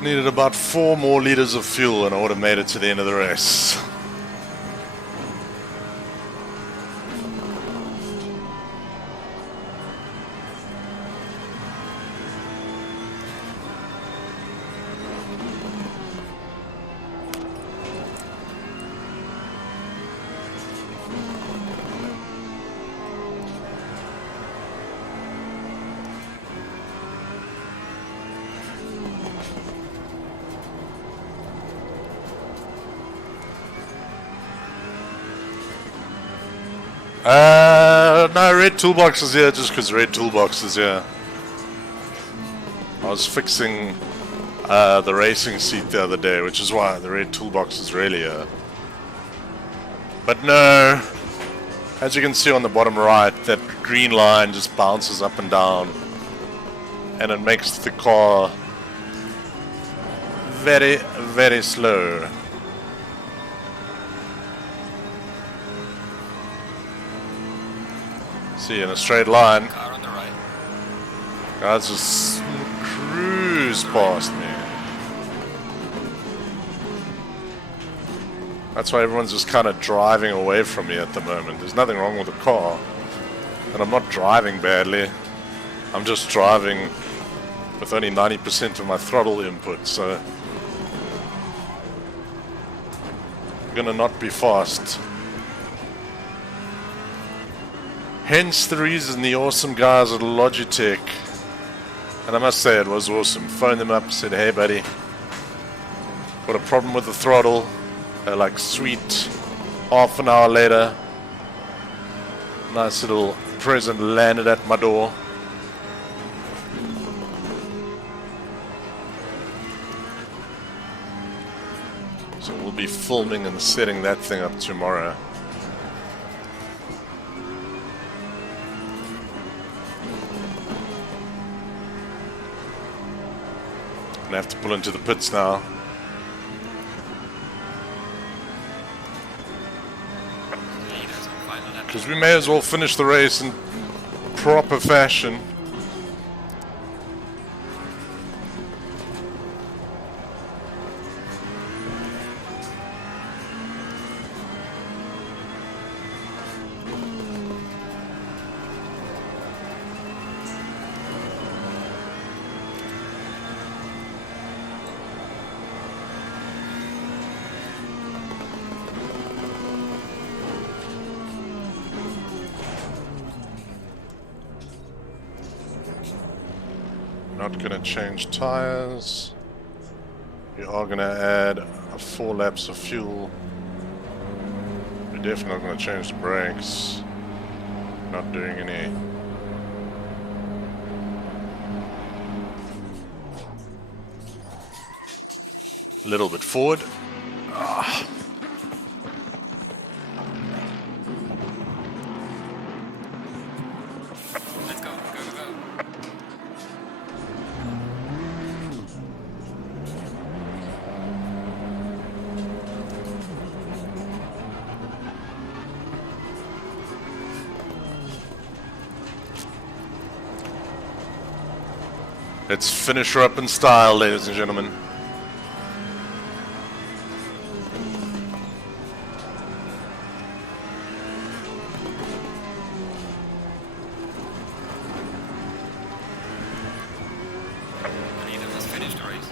Needed about 4 more liters of fuel and I would have made it to the end of the race. No, red toolbox is here just because red toolbox is here. I was fixing the racing seat the other day, which is why the red toolbox is really here. But no, as you can see on the bottom right, that green line just bounces up and down, and it makes the car very, very slow. See, in a straight line, Car on the right. guys just cruise past me. That's why everyone's just kind of driving away from me at the moment. There's nothing wrong with the car, and I'm not driving badly. I'm just driving with only 90% of my throttle input, so I'm gonna not be fast. Hence the reason the awesome guys at Logitech, and I must say it was awesome, phoned them up, said, hey buddy, got a problem with the throttle. They're like, sweet. Half an hour later, nice little present landed at my door. So we'll be filming and setting that thing up tomorrow. Gonna have to pull into the pits now. Because we may as well finish the race in proper fashion. Not gonna change tires. We are gonna add 4 laps of fuel. We're definitely not gonna change the brakes. Not doing any. A little bit forward. Let's go, go, go, go. Let's finish her up in style, ladies and gentlemen. Leader has finished the race.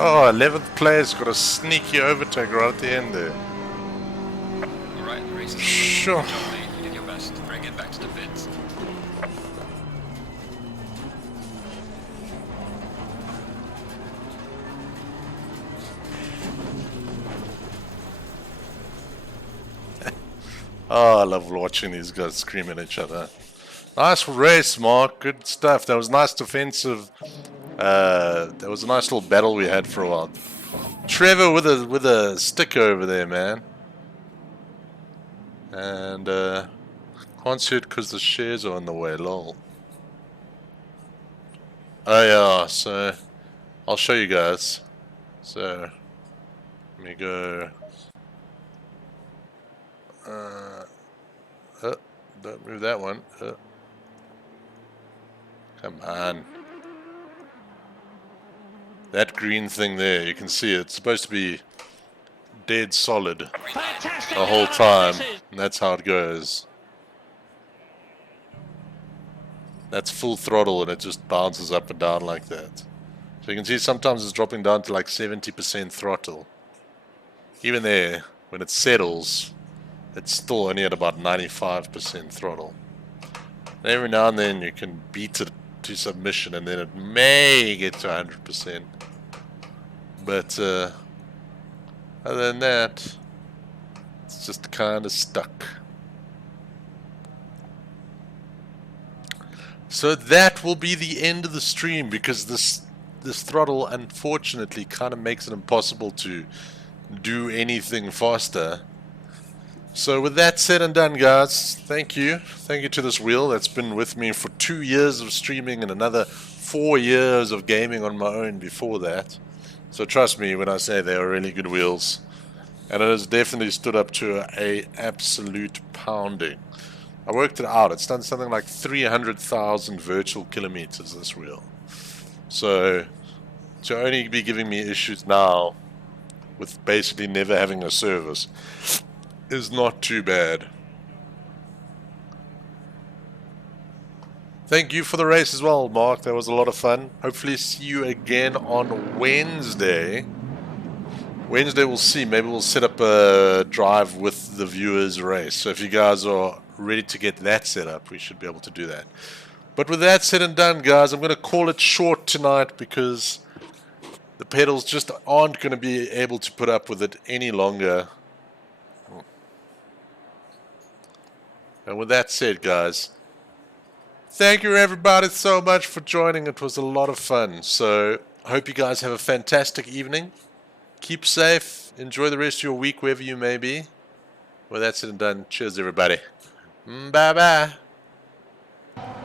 Oh, 11th place, got a sneaky overtake right at the end there. Alright, the race is over. Sure. Good job, mate. You did your best. Bring it back to the pits. Oh, I love watching these guys scream at each other. Nice race, Mark. Good stuff. That was nice defensive. That was a nice little battle we had for a while. Trevor with a sticker over there, man. And can't see it because the shares are on the way. Lol. Oh yeah. So I'll show you guys. So let me go. Don't move that one. Come on. That green thing there, you can see it's supposed to be dead solid Fantastic the whole development time. this is. And that's how it goes. That's full throttle and it just bounces up and down like that. So you can see sometimes it's dropping down to like 70% throttle. Even there, when it settles, it's still only at about 95% throttle. And every now and then you can beat it to submission and then it may get to 100%. But other than that, it's just kind of stuck. So that will be the end of the stream because this throttle unfortunately kind of makes it impossible to do anything faster. So with that said and done, guys, thank you to this wheel that's been with me for 2 years of streaming and another 4 years of gaming on my own before that. So trust me when I say they are really good wheels, and it has definitely stood up to a absolute pounding. I worked it out, it's done something like 300,000 virtual kilometers, this wheel. So to only be giving me issues now with basically never having a service is not too bad. Thank you for the race as well, Mark. That was a lot of fun. Hopefully see you again on Wednesday. Wednesday we'll see. Maybe we'll set up a drive with the viewers race. So if you guys are ready to get that set up, we should be able to do that. But with that said and done, guys, I'm going to call it short tonight because the pedals just aren't going to be able to put up with it any longer. And with that said, guys, thank you everybody so much for joining. It was a lot of fun. So I hope you guys have a fantastic evening. Keep safe. Enjoy the rest of your week wherever you may be. With that said and done, cheers everybody. Bye bye.